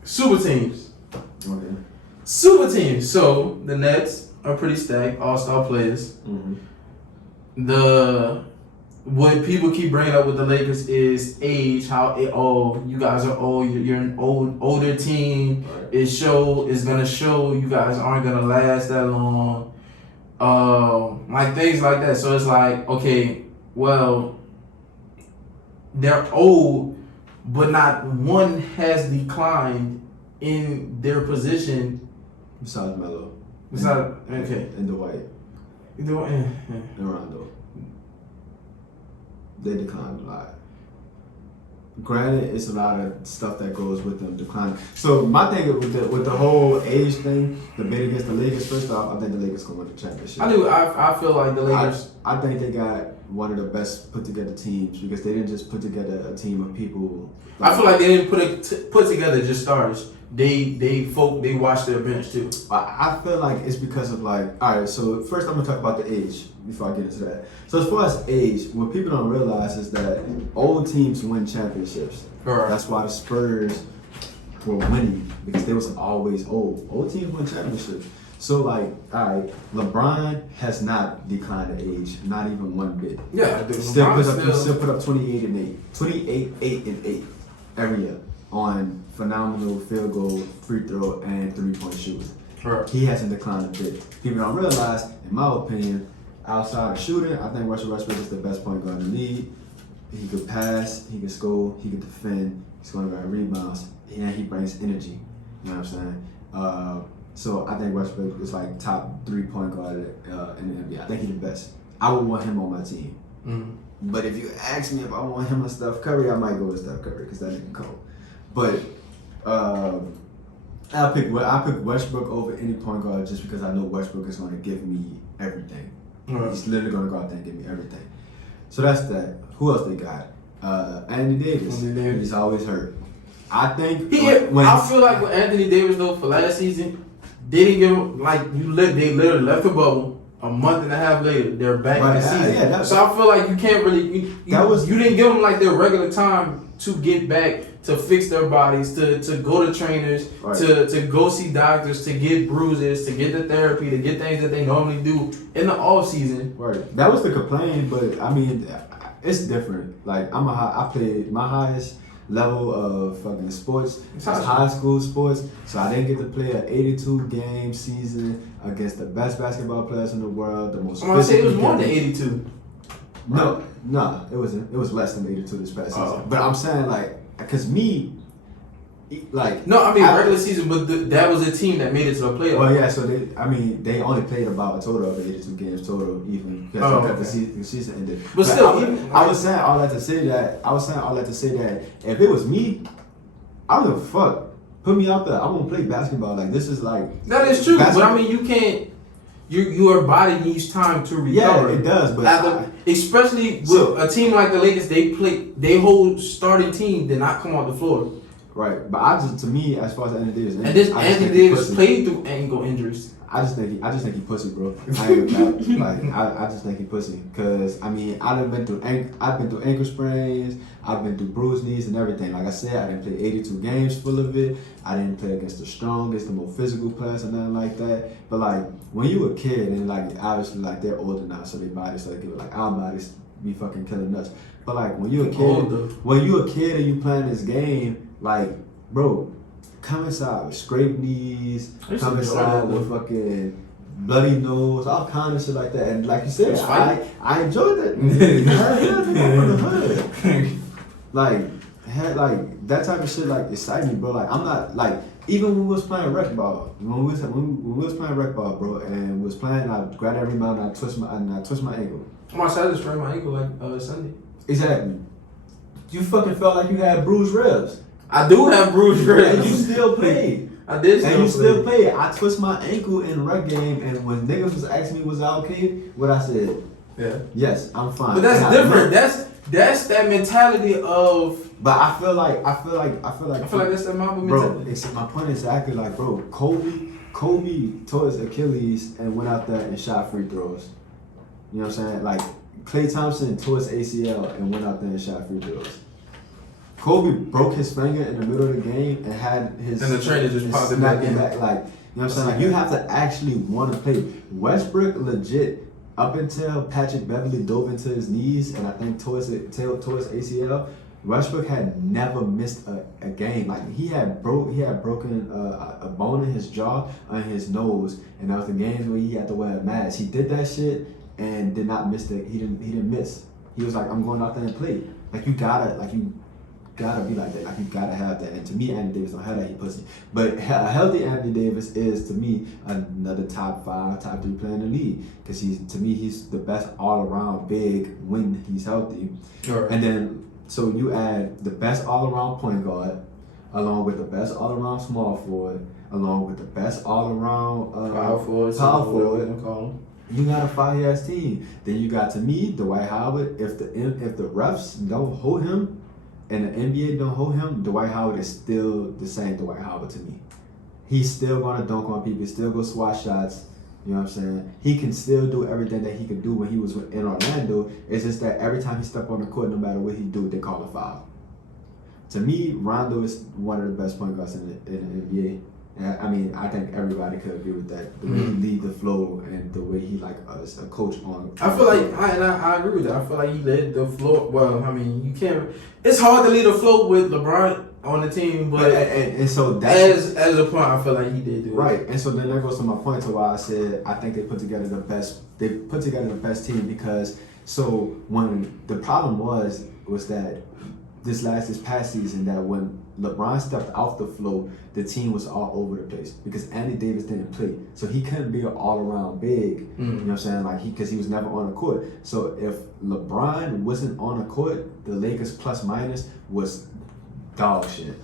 super teams. Okay. Super teams. So the Nets are pretty stacked, all-star players. Mm-hmm. What people keep bringing up with the Lakers is age. You guys are old. You're an older team. Right. It's gonna show you guys aren't gonna last that long. Like things like that. So it's like, okay, well, they're old, but not one has declined in their position. Besides Melo. Okay. And Dwight. And Rondo. They declined a lot. Granted, it's a lot of stuff that goes with them declining. So my thing with the whole age thing, debate against the Lakers. First off, I think the Lakers gonna win the championship. I do. I feel like the Lakers. I think they got one of the best put together teams because they didn't just put together a team of people. I feel like they didn't put together just starters. They watched their bench too. I feel like it's because of like, all right, so first I'm gonna talk about the age before I get into that. So as far as age, what people don't realize is that old teams win championships. Correct. That's why the Spurs were winning because they was always old. Old teams win championships. So like, all right, LeBron has not declined in age, not even one bit. Yeah, Still put up 28 and 8 every year on phenomenal field goal, free throw, and 3-point shooting. Correct. He hasn't declined a bit. People don't realize, in my opinion, outside of shooting, I think Russell Westbrook is the best point guard in the league. He could pass, he could score, he could defend, he's going to grab rebounds, and he brings energy. You know what I'm saying? So I think Westbrook is like top 3-point guard in the NBA. I think he's the best. I would want him on my team. Mm-hmm. But if you ask me if I want him and Steph Curry, I might go with Steph Curry because that nigga cold. But I pick Westbrook over any point guard just because I know Westbrook is going to give me everything. Right. He's literally going to go out there and give me everything. So that's that. Who else they got? Anthony Davis. He's always hurt. I think I feel like with Anthony Davis though for last season, they didn't give him they literally left the bubble. A month and a half later, they're back in the season. So I feel like you can't really you didn't give them like their regular time to get back, to fix their bodies, to go to trainers, right, to go see doctors, to get bruises, to get the therapy, to get things that they normally do in the off season. Right. That was the complaint, but I mean, it's different. Like I played my highest level of fucking sports. It's high school sports, so I didn't get to play an 82 game season against the best basketball players in the world, the most. I'm gonna say it was more than 82. No, it wasn't. It was less than 82 this past season. But I'm saying because regular season, but that was a team that made it to the playoffs. Well, yeah, so they only played about a total of 82 games total, even because the season ended. But still, I was saying all that to say that if it was me, I don't give a fuck. Put me out there. I won't play basketball. Like this is like that is true. But I mean, you can't. Your body needs time to recover. Yeah, it does. But especially with a team like the Lakers, they whole starting team did not come off the floor. Right, but to me, as far as Anthony Davis, and this Anthony Davis played through ankle injuries. I just think he pussy, bro. I ain't gonna lie. I just think he pussy. Cause I mean, I've been through ankle sprains, I've been through bruised knees and everything. Like I said, I didn't play 82 games full of it. I didn't play against the strongest, the more physical players or nothing like that. But like when you a kid and like obviously like they're older now, so their bodies start giving like our bodies be fucking killing us. But like when you a kid and you playing this game. Like, bro, come inside with scraped knees, come inside with fucking bloody nose, all kind of shit like that. And like you said, I enjoyed that. Like that type of shit like excite me, bro. Like I'm not like even when we was playing rec ball, when we was playing rec ball, bro, and was playing, I grab that rebound, and I twist my ankle. My side just sprained my ankle like Sunday. Exactly. You fucking felt like you had bruised ribs. I do have bruised ribs. And you still played. I did still And you play. still played. I twist my ankle in the rec game, and when niggas was asking me was I okay, what I said, yeah, yes, I'm fine. But that's different. That's that mentality of. But I feel like that's that Mamba bro, mentality. my point is exactly like, bro, Kobe tore his Achilles and went out there and shot free throws. You know what I'm saying? Like Klay Thompson tore his ACL and went out there and shot free throws. Kobe broke his finger in the middle of the game and had his and the trainer just popped it back in. Like, you know what I'm saying? Like you have to actually want to play. Westbrook legit up until Patrick Beverly dove into his knees and I think tore his ACL. Westbrook had never missed a game. Like he had broken a bone in his jaw and his nose, and that was the games where he had to wear a mask. He did that shit and did not miss it. He didn't miss. He was like, I'm going out there and play. Like you gotta be like that. Like you gotta have that. And to me, Anthony Davis don't have that. He pussy. But a healthy Anthony Davis is to me another top 5, top 3 player in the league. Because he's the best all around big when he's healthy. Sure. And then so you add the best all around point guard, along with the best all around small forward, along with the best all around power forward. You got a fire-ass team. Then you got, to me, Dwight Howard. If the refs don't hold him and the NBA don't hold him, Dwight Howard is still the same Dwight Howard to me. He's still going to dunk on people. He's still going to swat shots. You know what I'm saying? He can still do everything that he could do when he was in Orlando. It's just that every time he stepped on the court, no matter what he do, they call a foul. To me, Rondo is one of the best point guards in the NBA. I mean, I think everybody could agree with that. The way he lead the flow and the way he is a coach on. I feel like I agree with that. I feel like he led the floor. Well, I mean, you can't. It's hard to lead the flow with LeBron on the team, but and so that's as a point, I feel like he did do it. Right, and so then that goes to my point to why I said I think they put together the best. They put together the best team because so when the problem was that this past season that when LeBron stepped off the floor, the team was all over the place because Anthony Davis didn't play, so he couldn't be an all-around big. You know what I'm saying? Like because he was never on the court. So if LeBron wasn't on the court, the Lakers plus minus was dog shit.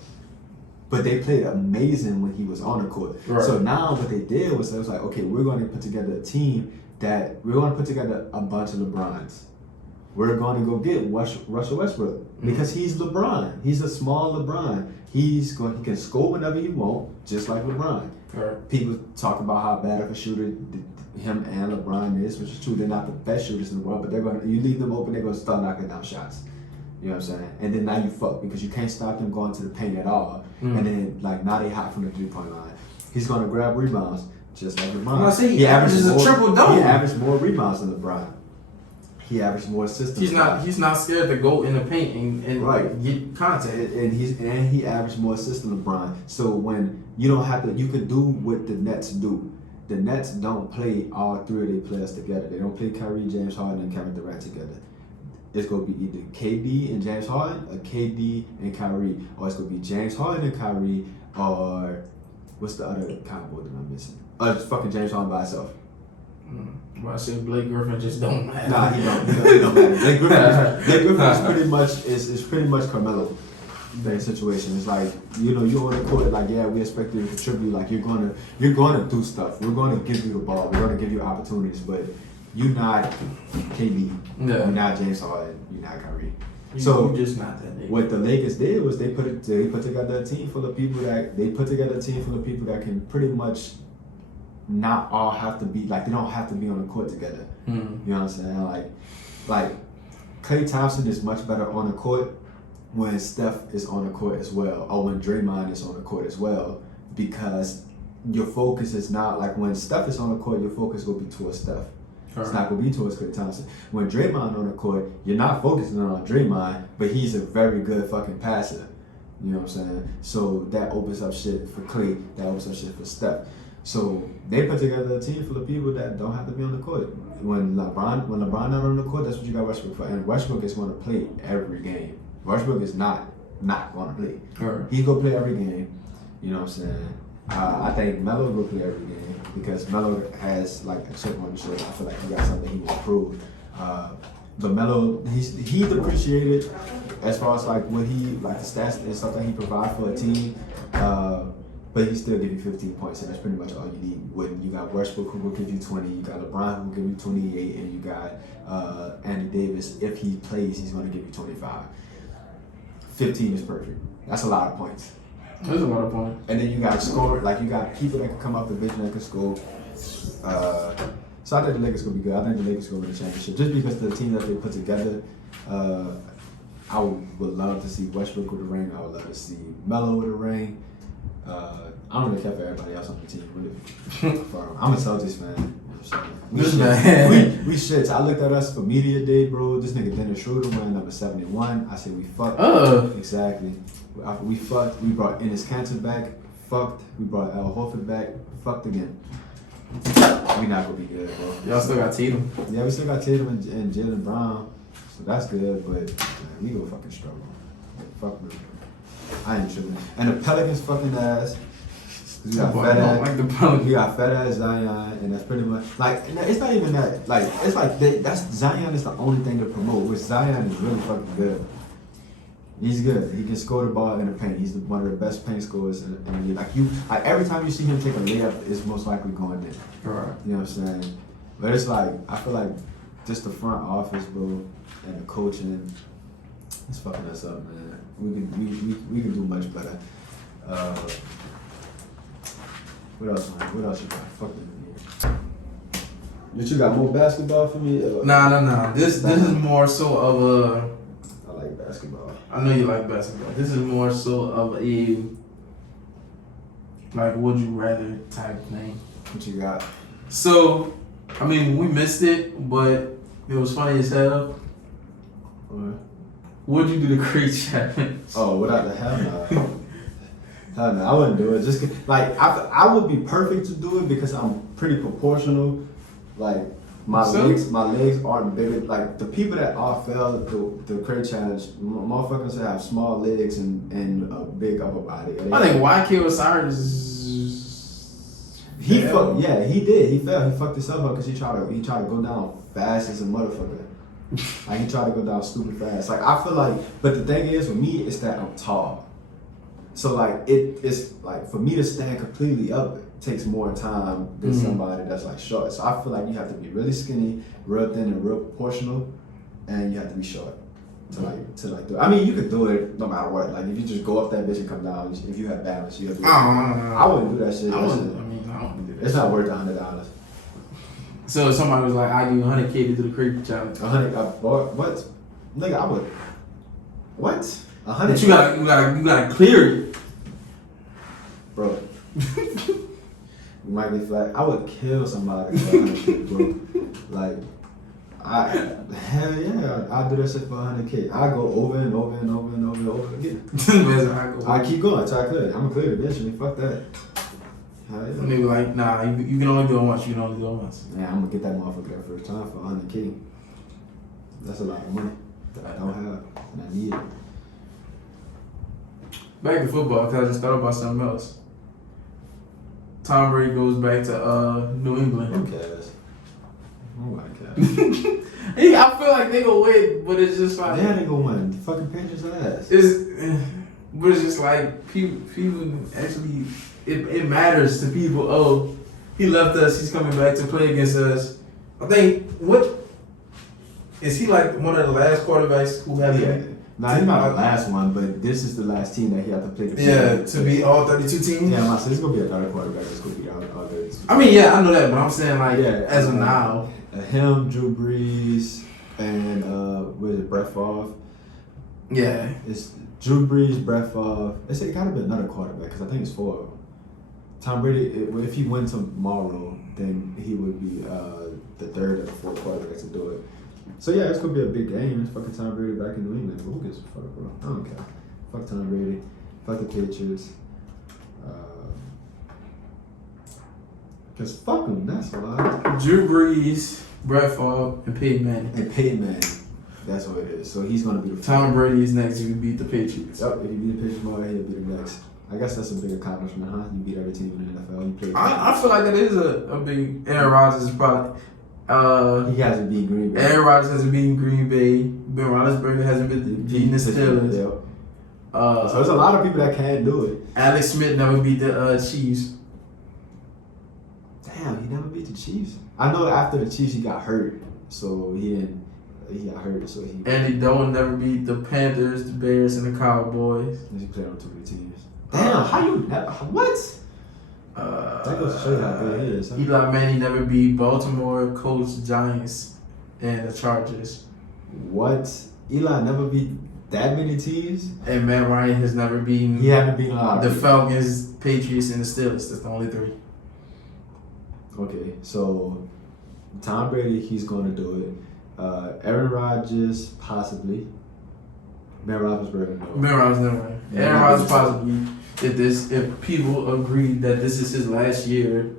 But they played amazing when he was on the court. Right. So now what they did was it was like, okay, we're going to put together a team that we're going to put together a bunch of LeBrons. We're going to go get Russell Westbrook because he's LeBron. He's a small LeBron. He can score whenever he want, just like LeBron. Right. People talk about how bad of a shooter him and LeBron is, which is true. They're not the best shooters in the world, but you leave them open, they're going to start knocking down shots. You know what I'm saying? And then now you fuck because you can't stop them going to the paint at all. And then now they hot from the 3-point line. He's going to grab rebounds just like LeBron. He averages a triple double. He averaged more rebounds than LeBron. He averaged more assists. He's not scared to go in the paint and right. get contact. And he averaged more assists than LeBron. So when you don't have to, you can do what the Nets do. The Nets don't play all 3 of their players together. They don't play Kyrie, James Harden, and Kevin Durant together. It's going to be either KD and James Harden or KD and Kyrie. Or it's going to be James Harden and Kyrie or what's the other combo that I'm missing? It's fucking James Harden by himself. Well, I said Blake Griffin just don't matter. Nah, he don't matter. Blake Griffin is pretty much Carmelo. That situation. It's like, you're on the court, like, yeah, we expect you to contribute, like you're gonna do stuff. We're gonna give you the ball, we're gonna give you opportunities, but you're not KD. Yeah. You're not James Harden, you're not Kyrie. You're just not that nigga. What the Lakers did was they put together a team full of people that can pretty much not all have to be like they don't have to be on the court together. You know what I'm saying? Like Klay Thompson is much better on the court when Steph is on the court as well, or when Draymond is on the court as well, because your focus is not like when Steph is on the court, your focus will be towards Steph. Right. It's not going to be towards Klay Thompson. When Draymond on the court, you're not focusing on Draymond, but he's a very good fucking passer. You know what I'm saying? So that opens up shit for Klay. That opens up shit for Steph. So they put together a team full of people that don't have to be on the court. When LeBron not on the court, that's what you got Westbrook for. And Westbrook is going to play every game. Westbrook is not going to play. Right. He's going to play every game. You know what I'm saying? I think Melo will play every game because Melo has like a chip on his shoulder. I feel like he got something he will prove. But Melo, he's appreciated as far as like what he like the stats and stuff that he provides for a team. But he still give you 15 points, and that's pretty much all you need. When you got Westbrook who will give you 20, you got LeBron who will give you 28, and you got Anthony Davis. If he plays, he's going to give you 25. 15 is perfect. That's a lot of points. That's a lot of points. And then you got score, like you got people that can come off the bench that can score. So I think the Lakers gonna be good. I think the Lakers gonna win the championship just because the team that they put together. I would love to see Westbrook with a ring. I would love to see Melo with a ring. I don't really care for everybody else on the team. Really, I'm a Celtics fan. We shit. I looked at us for media day, bro. This nigga Dennis Schroeder went number 71. I said we fucked. Exactly. We fucked. We brought Enes Kanter back. Fucked. We brought Al Horford back. Fucked again. We not gonna be good, bro. Y'all still got Tatum. Yeah, we still got Tatum and Jalen Brown. So that's good, but man, we gonna fucking struggle. Fuck me. I ain't tripping. And the Pelicans fucking ass. We got fat ass. Like the Pelicans. We got fat ass Zion, and that's pretty much like it's not even that. Like it's like that's Zion is the only thing to promote. Which Zion is really fucking good. He's good. He can score the ball in the paint. He's one of the best paint scorers in the league. Like every time you see him take a layup, it's most likely going in. Right. You know what I'm saying? But it's like I feel like just the front office, bro, and the coaching, it's fucking us up, man. We can do much better. What else, man? What else you got? Fuck them. But you got more basketball for me? Nah. This is more so of a. I like basketball. I know you like basketball. This is more so of a like would you rather type thing. What you got? So, I mean, we missed it, but it was funny as hell. What? Would you do the Creed challenge? Oh, without the hell no. Hell no, I wouldn't do it. Just like I would be perfect to do it because I'm pretty proportional. Like my legs aren't bigger. Like the people that all failed the Creed challenge, motherfuckers that have small legs and a big upper body. I think YK Osiris. He fucked. Yeah, he did. He fell. He fucked himself up because he tried to go down fast as a motherfucker. Like he tried to go down stupid fast. Like I feel like, but the thing is with me is that I'm tall. So like it's like for me to stand completely up takes more time than somebody that's like short. So I feel like you have to be really skinny, real thin, and real proportional, and you have to be short to do it. I mean, you could do it no matter what. Like if you just go up that bitch and come down, if you have balance, you have to. I wouldn't do that shit. I wouldn't do that. It's not worth $100. So if somebody was like, I give you 100K to do the Creed challenge. 100? What? Nigga, I would. What? 100? But you gotta clear it, bro. You might get flat. I would kill somebody for 100K, bro. Like, hell yeah, I'll do that shit for 100K. I go over and over and over and over and over again. I keep going until I clear it. I'm gonna clear it eventually. Fuck that. Hell yeah. And they were like, nah, you can only do it once. You can only do it once. Man, I'm gonna get that motherfucker that first time for 100K. That's a lot of money that I don't have and I need it. Back to football, because I just thought about something else. Tom Brady goes back to New England. Who cares? Nobody cares. I feel like they gonna win, but it's just like yeah, they gonna win. Fucking Patriots ass. But it's just like people actually it matters to people. Oh, he left us. He's coming back to play against us. I think is he like one of the last quarterbacks who have it? Nah, he's not the last one, but this is the last team that he had to play. To beat all 32 teams. Yeah, so it's gonna be another quarterback that's gonna beat all the. I mean, yeah, I know that, but I'm saying like as of now, him, Drew Brees, and what is it, Brett Favre? Yeah, it's Drew Brees, Brett Favre. It gotta be another quarterback because I think it's 4. Tom Brady, if he wins tomorrow, then he would be the 3rd or the 4th quarterback to do it. So yeah, it's gonna be a big game. It's fucking Tom Brady back in New England. Who gives a fuck, bro? I don't care. Fuck Tom Brady. Fuck the Patriots. Cause fuck them. That's a lot. Drew Brees, Brett Favre, and Peyton Manning. That's what it is. So he's gonna be the. Tom Brady is next if he beat the Patriots. Yep. If he beat the Patriots tomorrow, he'll be the next. I guess that's a big accomplishment, huh? You beat every team in the NFL. You played. I feel like that is a big. Aaron Rodgers is probably. He hasn't beat Green Bay. Aaron Rodgers hasn't beaten Green Bay. Ben Roethlisberger hasn't beaten the Steelers. Yep. So there's a lot of people that can't do it. Alex Smith never beat the Chiefs. Damn, he never beat the Chiefs. I know after the Chiefs he got hurt, so he didn't. He got hurt, so he. Andy Dalton never beat the Panthers, the Bears, and the Cowboys. He played on too many teams. Damn, how you never? What? That goes to show you how good he is. Huh? Eli Manning never beat Baltimore, Colts, Giants, and the Chargers. What? Eli never beat that many teams? And Matt Ryan has never beaten. He haven't beaten a lot. The Falcons, Patriots, and the Steelers. That's the only three. Okay, so Tom Brady, he's going to do it. Aaron Rodgers, possibly. Ben Roethlisberger, no. Ben Roethlisberger never. Aaron Rodgers possibly. If people agree that this is his last year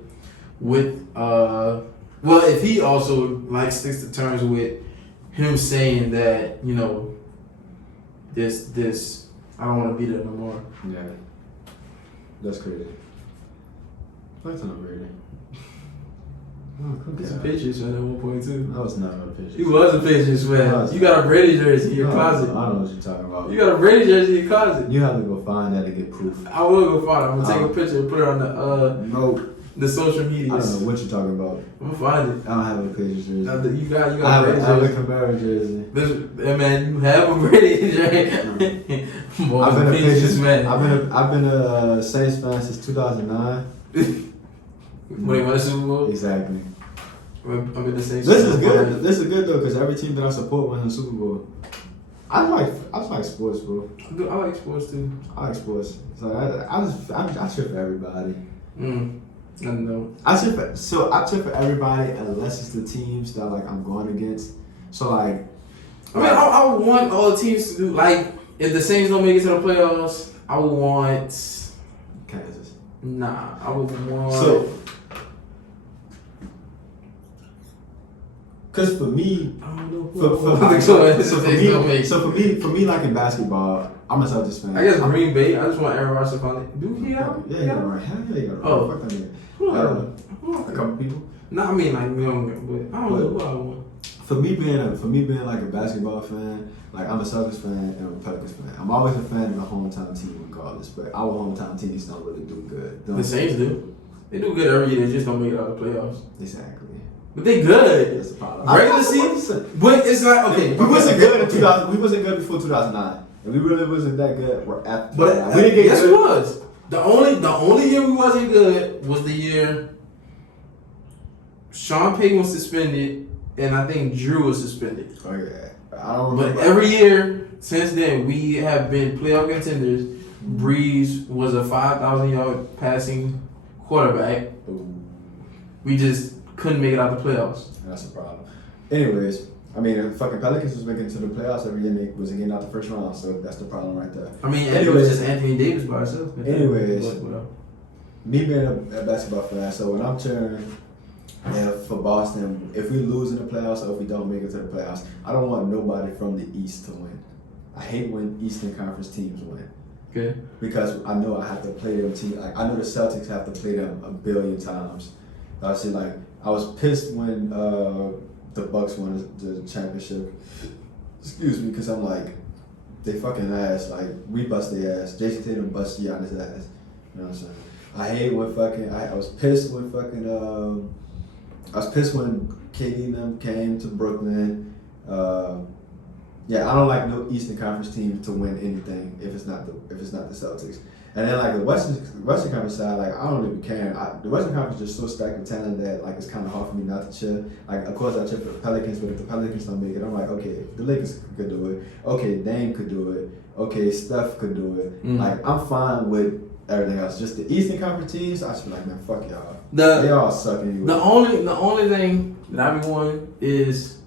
with well, if he also like sticks to terms with him saying that, you know, this I don't want to be there no more. Yeah, that's crazy. That's Tom Brady. He's a Patriots fan at one point too. I was not a Patriots. He was a Patriots fan. You got a Brady jersey in your closet. I don't know what you're talking about. You got a Brady jersey in your closet. You have to go find that to get proof. I will go find it. I'm gonna take a picture and put it on the social media. I don't know what you're talking about. I'm gonna find it. I don't have a Patriots jersey. You got I a Brady have a jersey. Camaro jersey. Man, you have a Brady jersey. Boy, I've been a Patriots man. I've been a Saints fan since 2009. When they won the Super Bowl. Exactly. I'm in the same. This is good. This is good though, because every team that I support wins the Super Bowl. I like sports, bro. I like sports too. I like sports. So I cheer for everybody. I know. I cheer for everybody unless it's the teams that like I'm going against. So like, I mean, I would want all the teams to do like if the Saints don't make it to the playoffs, I would want Kansas. Nah, I would want. So, cause for me, I don't know. For me, like in basketball, I'm a Celtics fan. I guess Green Bay. I just want Aaron Rodgers to finally. Do he have? Yeah, you got it right. Hell yeah, you got it right. Oh. Fuck that nigga. I don't know. A couple people. No, I mean like but I don't know who I want. For me being like a basketball fan, like I'm a Celtics fan and I'm a Pelicans fan. I'm always a fan of the hometown team regardless, but our hometown teams don't really do good. The Saints do. They do good every year. They just don't make it out of the playoffs. Exactly. But they good. That's the problem. Regular season, but it's like okay. We wasn't good in 2000. We wasn't good before 2009, and we really wasn't that good. We're at. But we didn't get yes, good. we was. The only year we wasn't good was the year Sean Payton was suspended, and I think Drew was suspended. Oh yeah, I don't remember. But every year since then, we have been playoff contenders. Breeze was a 5,000-yard passing quarterback. Ooh. We just couldn't make it out the playoffs. That's a problem. Anyways, I mean, the fucking Pelicans was making it to the playoffs every year. And they wasn't getting out the first round, so that's the problem right there. I mean, it was just Anthony Davis by himself. Anyways, whatever. Me being a basketball fan, so when I'm cheering for Boston, if we lose in the playoffs or if we don't make it to the playoffs, I don't want nobody from the East to win. I hate when Eastern Conference teams win. Okay. Because I know I have to play them team. Like I know the Celtics have to play them a billion times. I said like I was pissed when the Bucks won the championship. Excuse me, because I'm like, they fucking ass. Like we bust their ass. Jason Tatum bust Giannis ass. You know what I'm saying? I hate when fucking. I was pissed when fucking. I was pissed when KD and them came to Brooklyn. Yeah, I don't like no Eastern Conference team to win anything if it's not the Celtics. And then like the Western Conference side, like I don't even care. The Western Conference is just so stacked with talent that like it's kind of hard for me not to cheer. Like of course I cheer for the Pelicans, but if the Pelicans don't make it, I'm like okay, if the Lakers could do it, okay, Dame could do it, okay, Steph could do it. Like I'm fine with everything else. Just the Eastern Conference teams, I should be like man, fuck y'all. They all suck anyway. The only thing that I be wanting is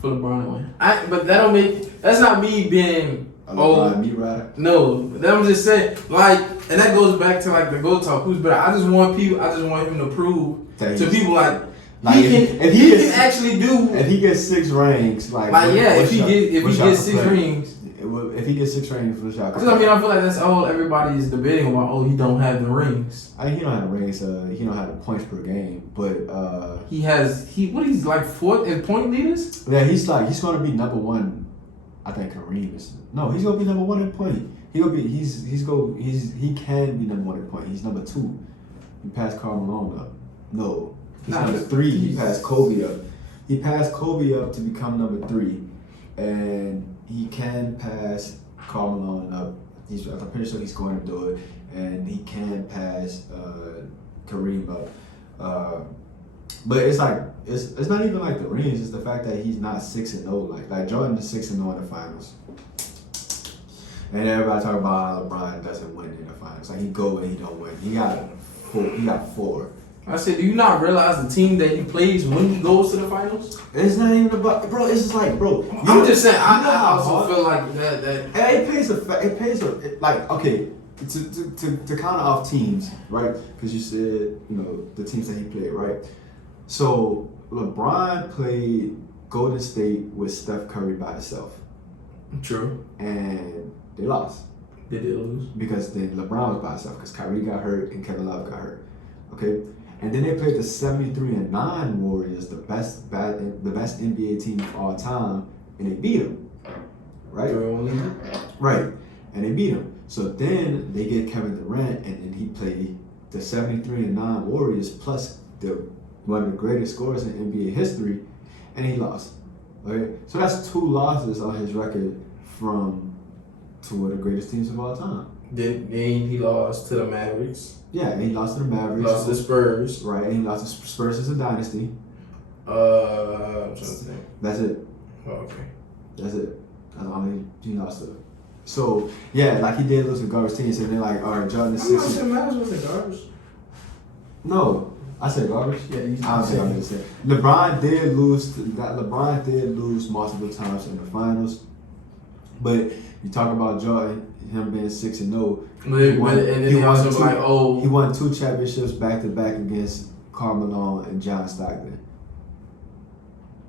for LeBron to win. But that don't make. That's not me being. Me rider? No, that I'm just saying. Like, and that goes back to like the GO.A.T talk. Who's better? I just want him to prove to people like if he can actually do. If he gets 6 rings, like yeah, if he gets 6 rings, what if he gets 6 rings for the shot. Because I feel like that's all everybody is debating about. Oh, he don't have the rings. He don't have the rings. He don't have the points per game, but he's like 4th in point leaders. Yeah, he's going to be number 1. I think Kareem is. No, he's going to be number 1 in point. He can be number 1 in point. He's number 2. He passed Karl Malone up. No, he's number 3. He passed Kobe up. He passed Kobe up to become number 3, and he can pass Karl Malone up. I'm pretty sure he's going to do it, and he can pass Kareem up. But it's like it's not even like the rings. It's the fact that he's not 6-0. Like Jordan is 6-0 in the finals, and everybody talk about how LeBron doesn't win in the finals. Like he go and he don't win. He got 4. I said, do you not realize the team that he plays when he goes to the finals? It's not even about, bro. It's just like, bro. I'm just saying. I also feel like that. It pays like okay to counter off teams, right? Because you said the teams that he played, right? So LeBron played Golden State with Steph Curry by himself. True. And they lost. They did lose because then LeBron was by himself because Kyrie got hurt and Kevin Love got hurt. Okay. And then they played the 73-9 Warriors, the best NBA team of all time, and they beat them, right? Right, and they beat them. So then they get Kevin Durant, and then he played the 73-9 Warriors plus one of the greatest scorers in NBA history, and he lost. Okay, so that's 2 losses on his record from 2 of the greatest teams of all time. Then he lost to the Mavericks. Yeah, he lost to the Mavericks. Lost to the Spurs. Right, and he lost to Spurs as a dynasty. I'm trying to think. That's it. Oh, okay. That's it. That's all he lost to. So, yeah, like he did lose to garbage teams, and they're like, all right, Jordan is 60. I'm not saying Mavericks was garbage. No, I said garbage. Yeah, you I don't think I'm gonna say. LeBron did lose multiple times in the finals, but you talk about Jordan, him being 6-0. He won 2 championships back to back against Karl Malone and John Stockton.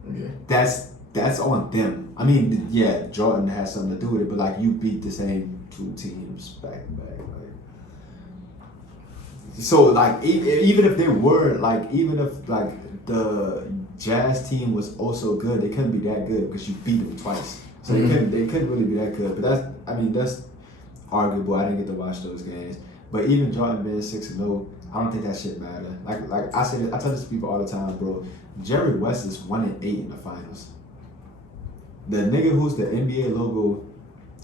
Okay. That's on them. I mean, yeah, Jordan has something to do with it, but like you beat the same 2 teams back to back. So like even if they were even if the Jazz team was also good, they couldn't be that good because you beat them twice. So they couldn't really be that good. But that's arguable. I didn't get to watch those games. But even Jordan being 6-0, I don't think that shit matter. Like I said, I tell this to people all the time, bro. Jerry West is 1-8 in the finals. The nigga who's the NBA logo,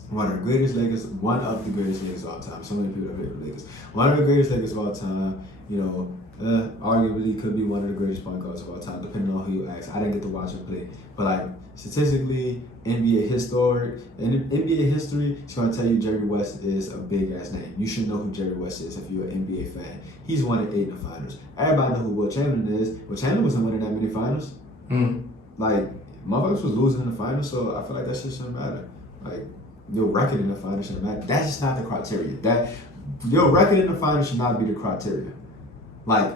one of the greatest Lakers of all time. So many people are favorite Lakers. One of the greatest Lakers of all time. Arguably could be one of the greatest point guards of all time, depending on who you ask. I didn't get to watch him play, but like statistically, NBA history, it's gonna tell you Jerry West is a big ass name. You should know who Jerry West is if you're an NBA fan. He's 1-8 in the finals. Everybody know who Will Chamberlain is. Will Chamberlain wasn't winning that many finals. Like motherfuckers was losing in the finals, so I feel like that shit shouldn't matter. Like your record in the finals shouldn't matter. That's just not the criteria. That your record in the finals should not be the criteria. Like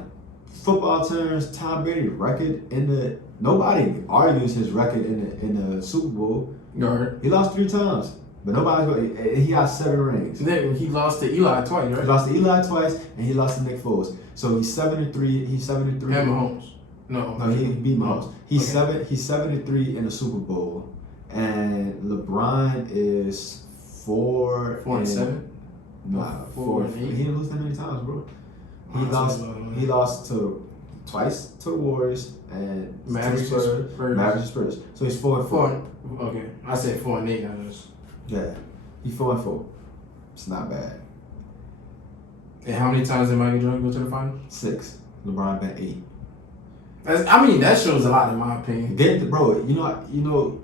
football terms, Tom Brady record nobody argues his record in the Super Bowl. Right. He lost 3 times, but he got 7 rings. Then he lost to Eli twice, right? He lost to Eli twice, and he lost to Nick Foles. So he's 7-3. He's 7-3. And Mahomes. No, he beat Mahomes. He's okay. He's 7-3 in the Super Bowl, and LeBron is 4-7. Nah, 4-8. He didn't lose that many times, bro. He lost to twice to the Warriors and Mavericks Spurs. So he's 4-4. Okay, I said 4-8. I just. Yeah, he's 4-4. It's not bad. And how many times did Michael Jordan go to the final? 6. LeBron been 8. That shows a lot in my opinion. Then, bro, you know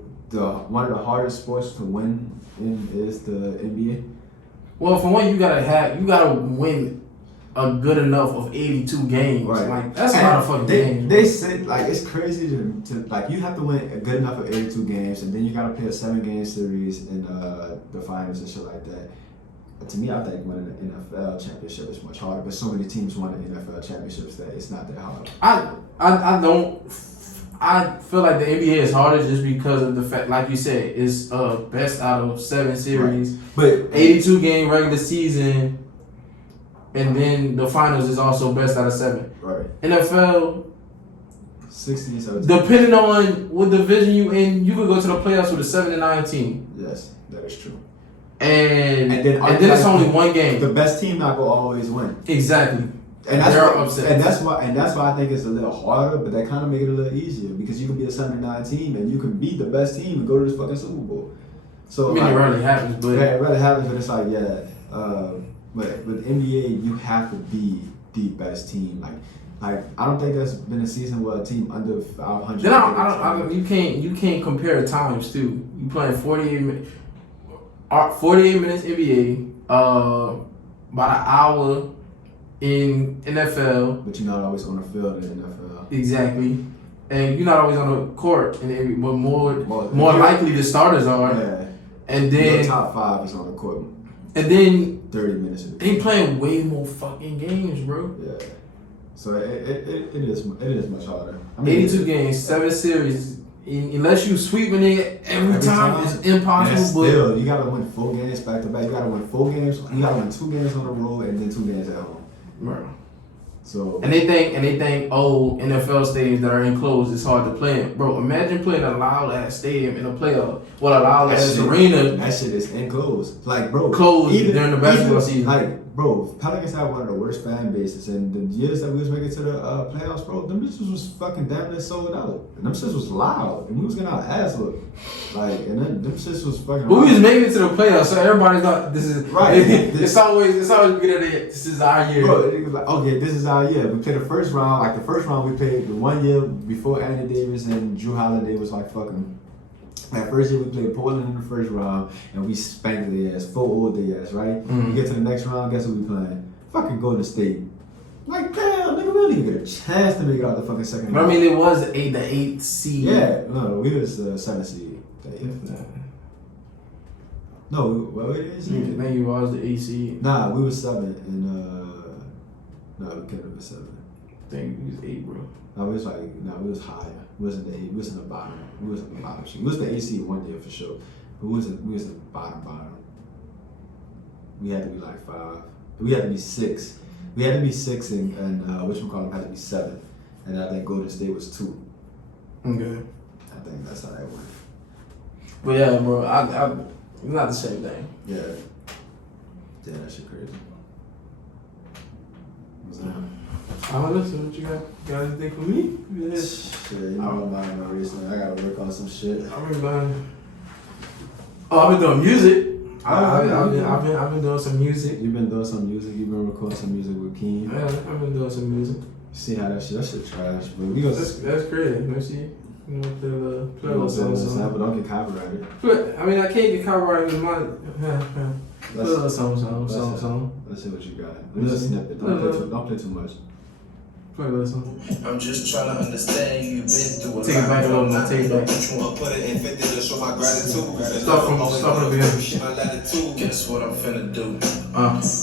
one of the hardest sports to win in is the NBA. Well, for one, you gotta win a good enough of 82 games. Right. Like that's a lot of fucking games. They said like it's crazy to like you have to win a good enough of 82 games, and then you gotta play a 7-game series in the finals and shit like that. But to me, I think winning the NFL championship is much harder. But so many teams won the NFL championships that it's not that hard. I feel like the NBA is harder just because of the fact, like you said, it's best out of 7 series, but 82 game regular season, and then the finals is also best out of 7. Right. NFL, 16, 17. depending on what division you in, you could go to the playoffs with a 7-9 team. Yes, that is true. And then it's only one game. The best team not gonna always win. Exactly. And that's They're why, upset. and that's why I think it's a little harder, but that kind of make it a little easier because you can be a 7-9 team and you can beat the best team and go to this fucking Super Bowl. So I mean, it rarely happens, but yeah, it rarely happens. But it's like but with NBA, you have to be the best team. Like I don't think there's been a season where a team under 500. then I you can't compare times too. You playing 48 minutes NBA, about an hour in NFL. But you're not always on the field in the NFL. Exactly. And you're not always on the court, but more likely the starters are. Yeah. And then your top 5 is on the court. And then 30 minutes. They playing way more fucking games, bro. Yeah. So it is much harder. I mean, 82 games, 7 series. Unless you sweeping it every time, it's impossible. Still, you gotta win 4 games back to back. You gotta win 4 games. You gotta win 2 games on the road and then 2 games at home. Right. So and they think NFL stadiums that are enclosed is hard to play in. Bro, imagine playing a loud ass stadium in a playoff. Well, a loud ass arena. That shit is enclosed. Like, bro, closed during the basketball season. Like, bro, Pelicans have one of the worst fan bases, and the years that we was making to the playoffs, bro, them bitches was fucking damn near sold out. And them shits was loud, and we was getting our ass whooped. Like, and then them shits was fucking. But we was making it to the playoffs, so everybody thought this is right. It's always good at it. This is our year. Bro, it was like, okay, this is our year. We played the first round. Like the first round, we played the 1 year before Anthony Davis and Drew Holiday was like fucking. That first year we played Portland in the first round and we spanked their ass, 4 old their ass, right? We get to the next round, guess who we playing? Fucking Golden State. Like, damn, nigga, we don't even get a chance to make it out the fucking second round. But I mean, it was the 8th seed. Yeah, no, we was the 7th seed. No, what we didn't see? I think you was the 8th seed. Nah, we was 7 and no, we couldn't have been 7. I think we was 8, bro. No, we was we was higher. We was in the 8. We was in the bottom. We was in the bottom. We was the AC 1 year for sure. But we was in the bottom. We had to be like 5. We had to be 6. We had to be 6 and whatchamacallit had to be 7. And I think Golden State was 2. Okay. I think that's how that went. But yeah, bro, I it's not the same thing. Yeah. Yeah, that shit crazy. What's that? I don't listen. What you got anything for me? Yeah. Shit, you know I'm buying no recently. I gotta work on some shit. I've been buying. Oh, I've been doing music. I've been doing some music. You've been doing some music. You've been recording some music with Keem. Yeah, I've been doing some music. See how that shit trash, but we gonna. That's crazy. Let me see. You know, play a little song. But don't get copyrighted. But I mean, I can't get copyrighted with my. Play a little song. Let's see what you got. Let's snip it. Don't play too much. Play a little song. I'm just trying to understand you. You've been through a lot. Take it back a little bit. Take it back. Put it in 50 to show my gratitude. Start from the beginning. My latitude. Guess what I'm finna do?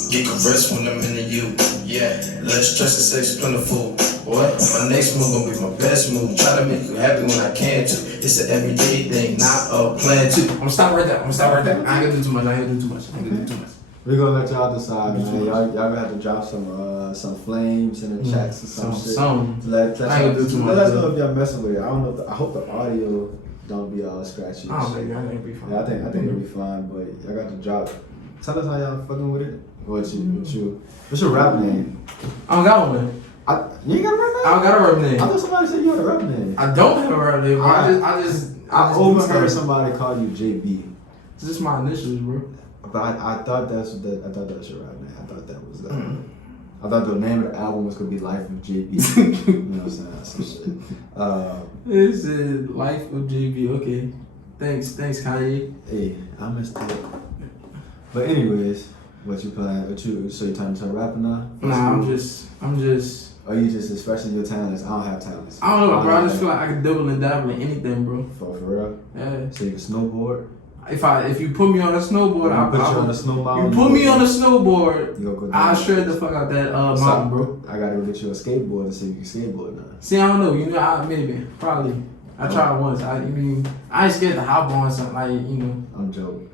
Get caressed when I'm into you. Yeah, less stress and sex plentiful. What? My next move gonna be my best move. Try to make you happy when I can too. It's an everyday thing, not a plan too. I'm gonna stop right there. I ain't gonna do too much. We're gonna let y'all decide, man. Y'all gonna have to drop some flames in the chats or some shit. Let us know if y'all messing with it. I don't know. I hope the audio don't be all scratchy. I don't think it'll be fine. Yeah, I think it'll be fine, but y'all got to drop. Tell us how y'all fucking with it. What's your rap name? I don't got one. You ain't got a rap name? I don't got a rap name. I thought somebody said you had a rap name. I don't have a rap name. I overheard somebody call you JB. It's just my initials, bro. But I thought that was your rap name. I thought that was I thought the name of the album was gonna be Life of JB. You know what I'm saying? Some shit. It said Life of JB. Okay. Thanks, Kanye. Hey, I missed it. But anyways, what you playing? So you turning to a rapper now? Nah, I'm just. Or you just expressing your talents? I don't have talents. I don't know, bro. I just feel like I can double and dabble in anything, bro. For real? Yeah. So you can snowboard? if you put me on a snowboard, I'll put you on a snowboard. You put me on a snowboard, go I'll shred the fuck out that mountain, bro. I gotta go get you a skateboard and see if you can skateboard now. See, I don't know. You know, probably. I tried once. I ain't scared to hop on something like I'm joking.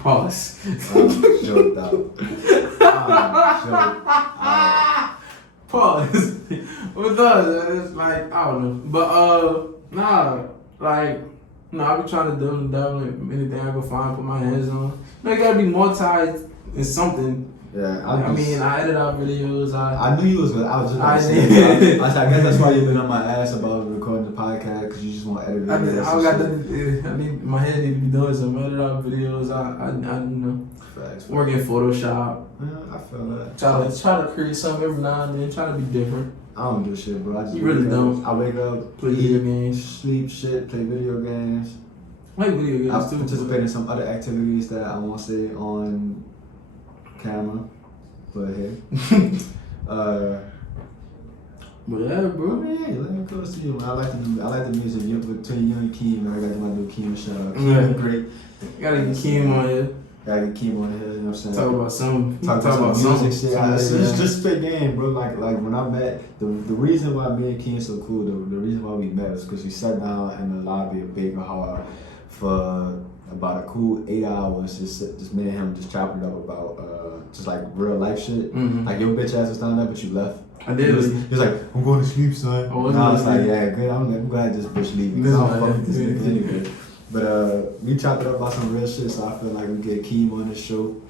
Pause. I'm joked out. Pause. What does? It's like I don't know, but I be trying to double anything I can find, put my hands on. You gotta be multi in something. Yeah, I edit out videos. I knew you was good. I was just. I guess that's why you've been on my ass about recording the podcast because you just want to edit videos. My head need to be doing some edit out videos. I Facts. work in Photoshop. Yeah, I feel that. Try to create something every now and then. Try to be different. I don't do shit, bro. I just you really don't. I wake up, play video games, sleep, shit, play video games. Play video games I too. participate in some other activities that I won't say on camera, but hey. But yeah, bro. Hey, let me close to you, man. I like the music. Between you and Keem, man, I got my new Keem shout out. Keem great. Gotta get Keem on here. Gotta get Keem on here, you know what I'm saying? Talk about some music shit. Just spit game, bro. Like when I met, the reason why me and Keem so cool, the reason why we met was because we sat down in the lobby of Baker Hall for about a cool 8 hours, just me and him just chopping up about just like real life shit. Mm-hmm. Like your bitch ass was down there, but you left. I did. He was like, I'm going to sleep, son. I was like, yeah, good. I'm glad this bitch leaving. Cause I don't fuck with this nigga anyway. But we chopped it up about some real shit, so I feel like we get Keem on this show. You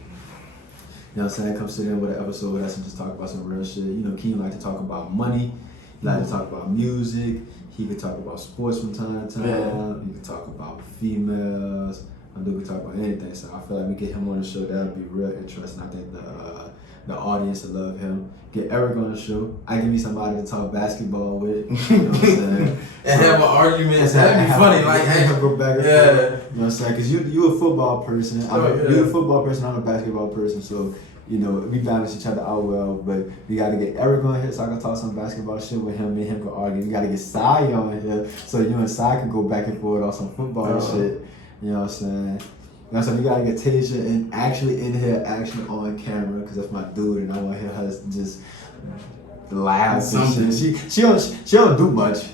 know what I'm saying? Come sit in with an episode with us and just talk about some real shit. You know, Keem like to talk about money. He like to talk about music. He could talk about sports from time to time. Yeah. He could talk about females. I do we talk about anything. So I feel like we get him on the show. That'll be real interesting. I think the audience will love him. Get Eric on the show. I give me somebody to talk basketball with. You know what I'm saying? And have an argument. That'd be funny. Like, go back and forth. You know what I'm saying? Because you a football person. You're a football person. I'm a basketball person. So, you know, we balance each other out well. But we got to get Eric on here so I can talk some basketball shit with him. Me and him can argue. We got to get Sai on here so you and Sai can go back and forth on some football shit. You know what I'm saying? You know, so we gotta get Tasia in here, actually on camera, because that's my dude, and I want to hear her just laugh and shit. She don't do much.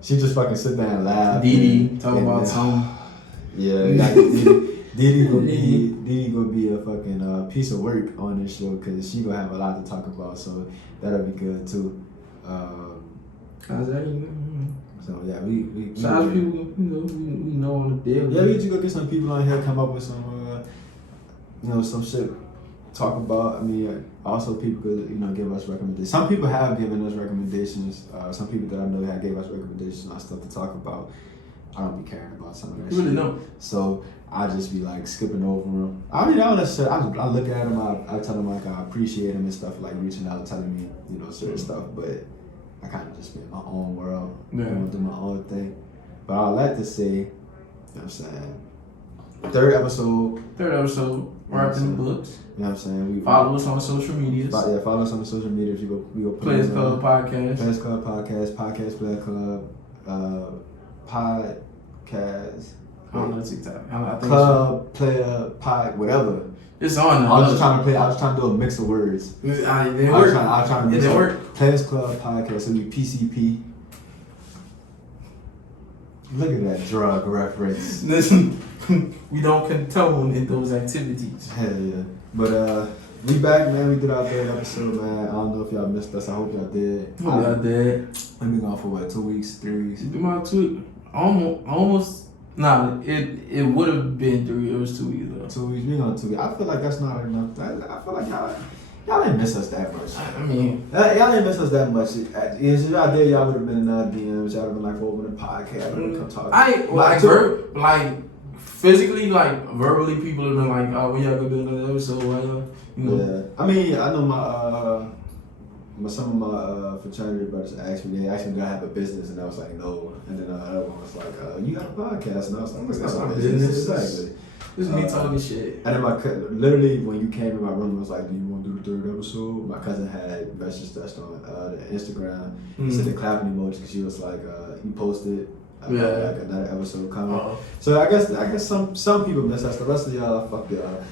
She just fucking sit there and laugh. Didi talk about something. Yeah, Didi gonna be a fucking piece of work on this show because she gonna have a lot to talk about. So that'll be good too. So yeah, we people we know on the daily. Yeah, we just go get some people on here, come up with some some shit to talk about. I mean, also people could give us recommendations. Some people have given us recommendations. Some people that I know have gave us recommendations on stuff to talk about. I don't be caring about some of that shit. Really don't. So I just be like skipping over them. I mean, all that shit. I look at them. I tell them like I appreciate them and stuff, like reaching out, telling me certain stuff, but I kind of just be in my own world. Yeah. I want to do my own thing. But I like to say, you know what I'm saying? Third episode. Right in the books. You know what I'm saying? Follow us on social medias. Follow us on the social media. If you go Players Club Podcast. Players Club Podcast. Podcast Player Club. Podcast. I don't know TikTok. I think Club, Player, Pod, whatever. It's on now. I was just trying to do a mix of words. It didn't I work. was trying to mix it didn't up. work. Players Club Podcast. It'll be PCP. Look at that drug reference. Listen, we don't condone in those activities. Hell yeah. But we back, man. We did our third episode, man. I don't know if y'all missed us. I hope y'all did. Y'all did. We've been gone for what, 2 weeks, 3 weeks? About 2 almost. Nah, it would have been 3. It was 2 weeks though. 2 weeks. We gone 2 weeks. I feel like that's not enough. I feel like y'all didn't miss us that much. I mean, y'all didn't miss us that much. If y'all did, y'all would have been in our DMs. Y'all would have been like, open the podcast. Come talk. Physically, like verbally, people have been like, "Oh, when y'all gonna do another episode?" Yeah. I mean, I know some of my fraternity brothers asked me. They asked me, "Do I have a business?" And I was like, "No." And then the other one was like, "You got a podcast?" And I was like, "That's not business. Exactly." This is me talking shit. And then literally when you came in my room, it was like, "Do you want to do the third episode?" My cousin had messaged us on the Instagram. He said the clapping emoji because she was like, he posted Like another episode coming. So I guess some people miss us. The rest of y'all, fuck y'all.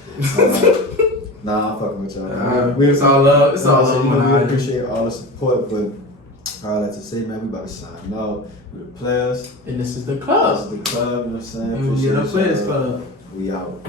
Nah, I'm fucking with y'all. It's all love. It's all love. We appreciate all the support, but all that to say, man, we about to sign out. We're the players. And this is the club. This is the club, you know what I'm saying? And we get a players club. We out.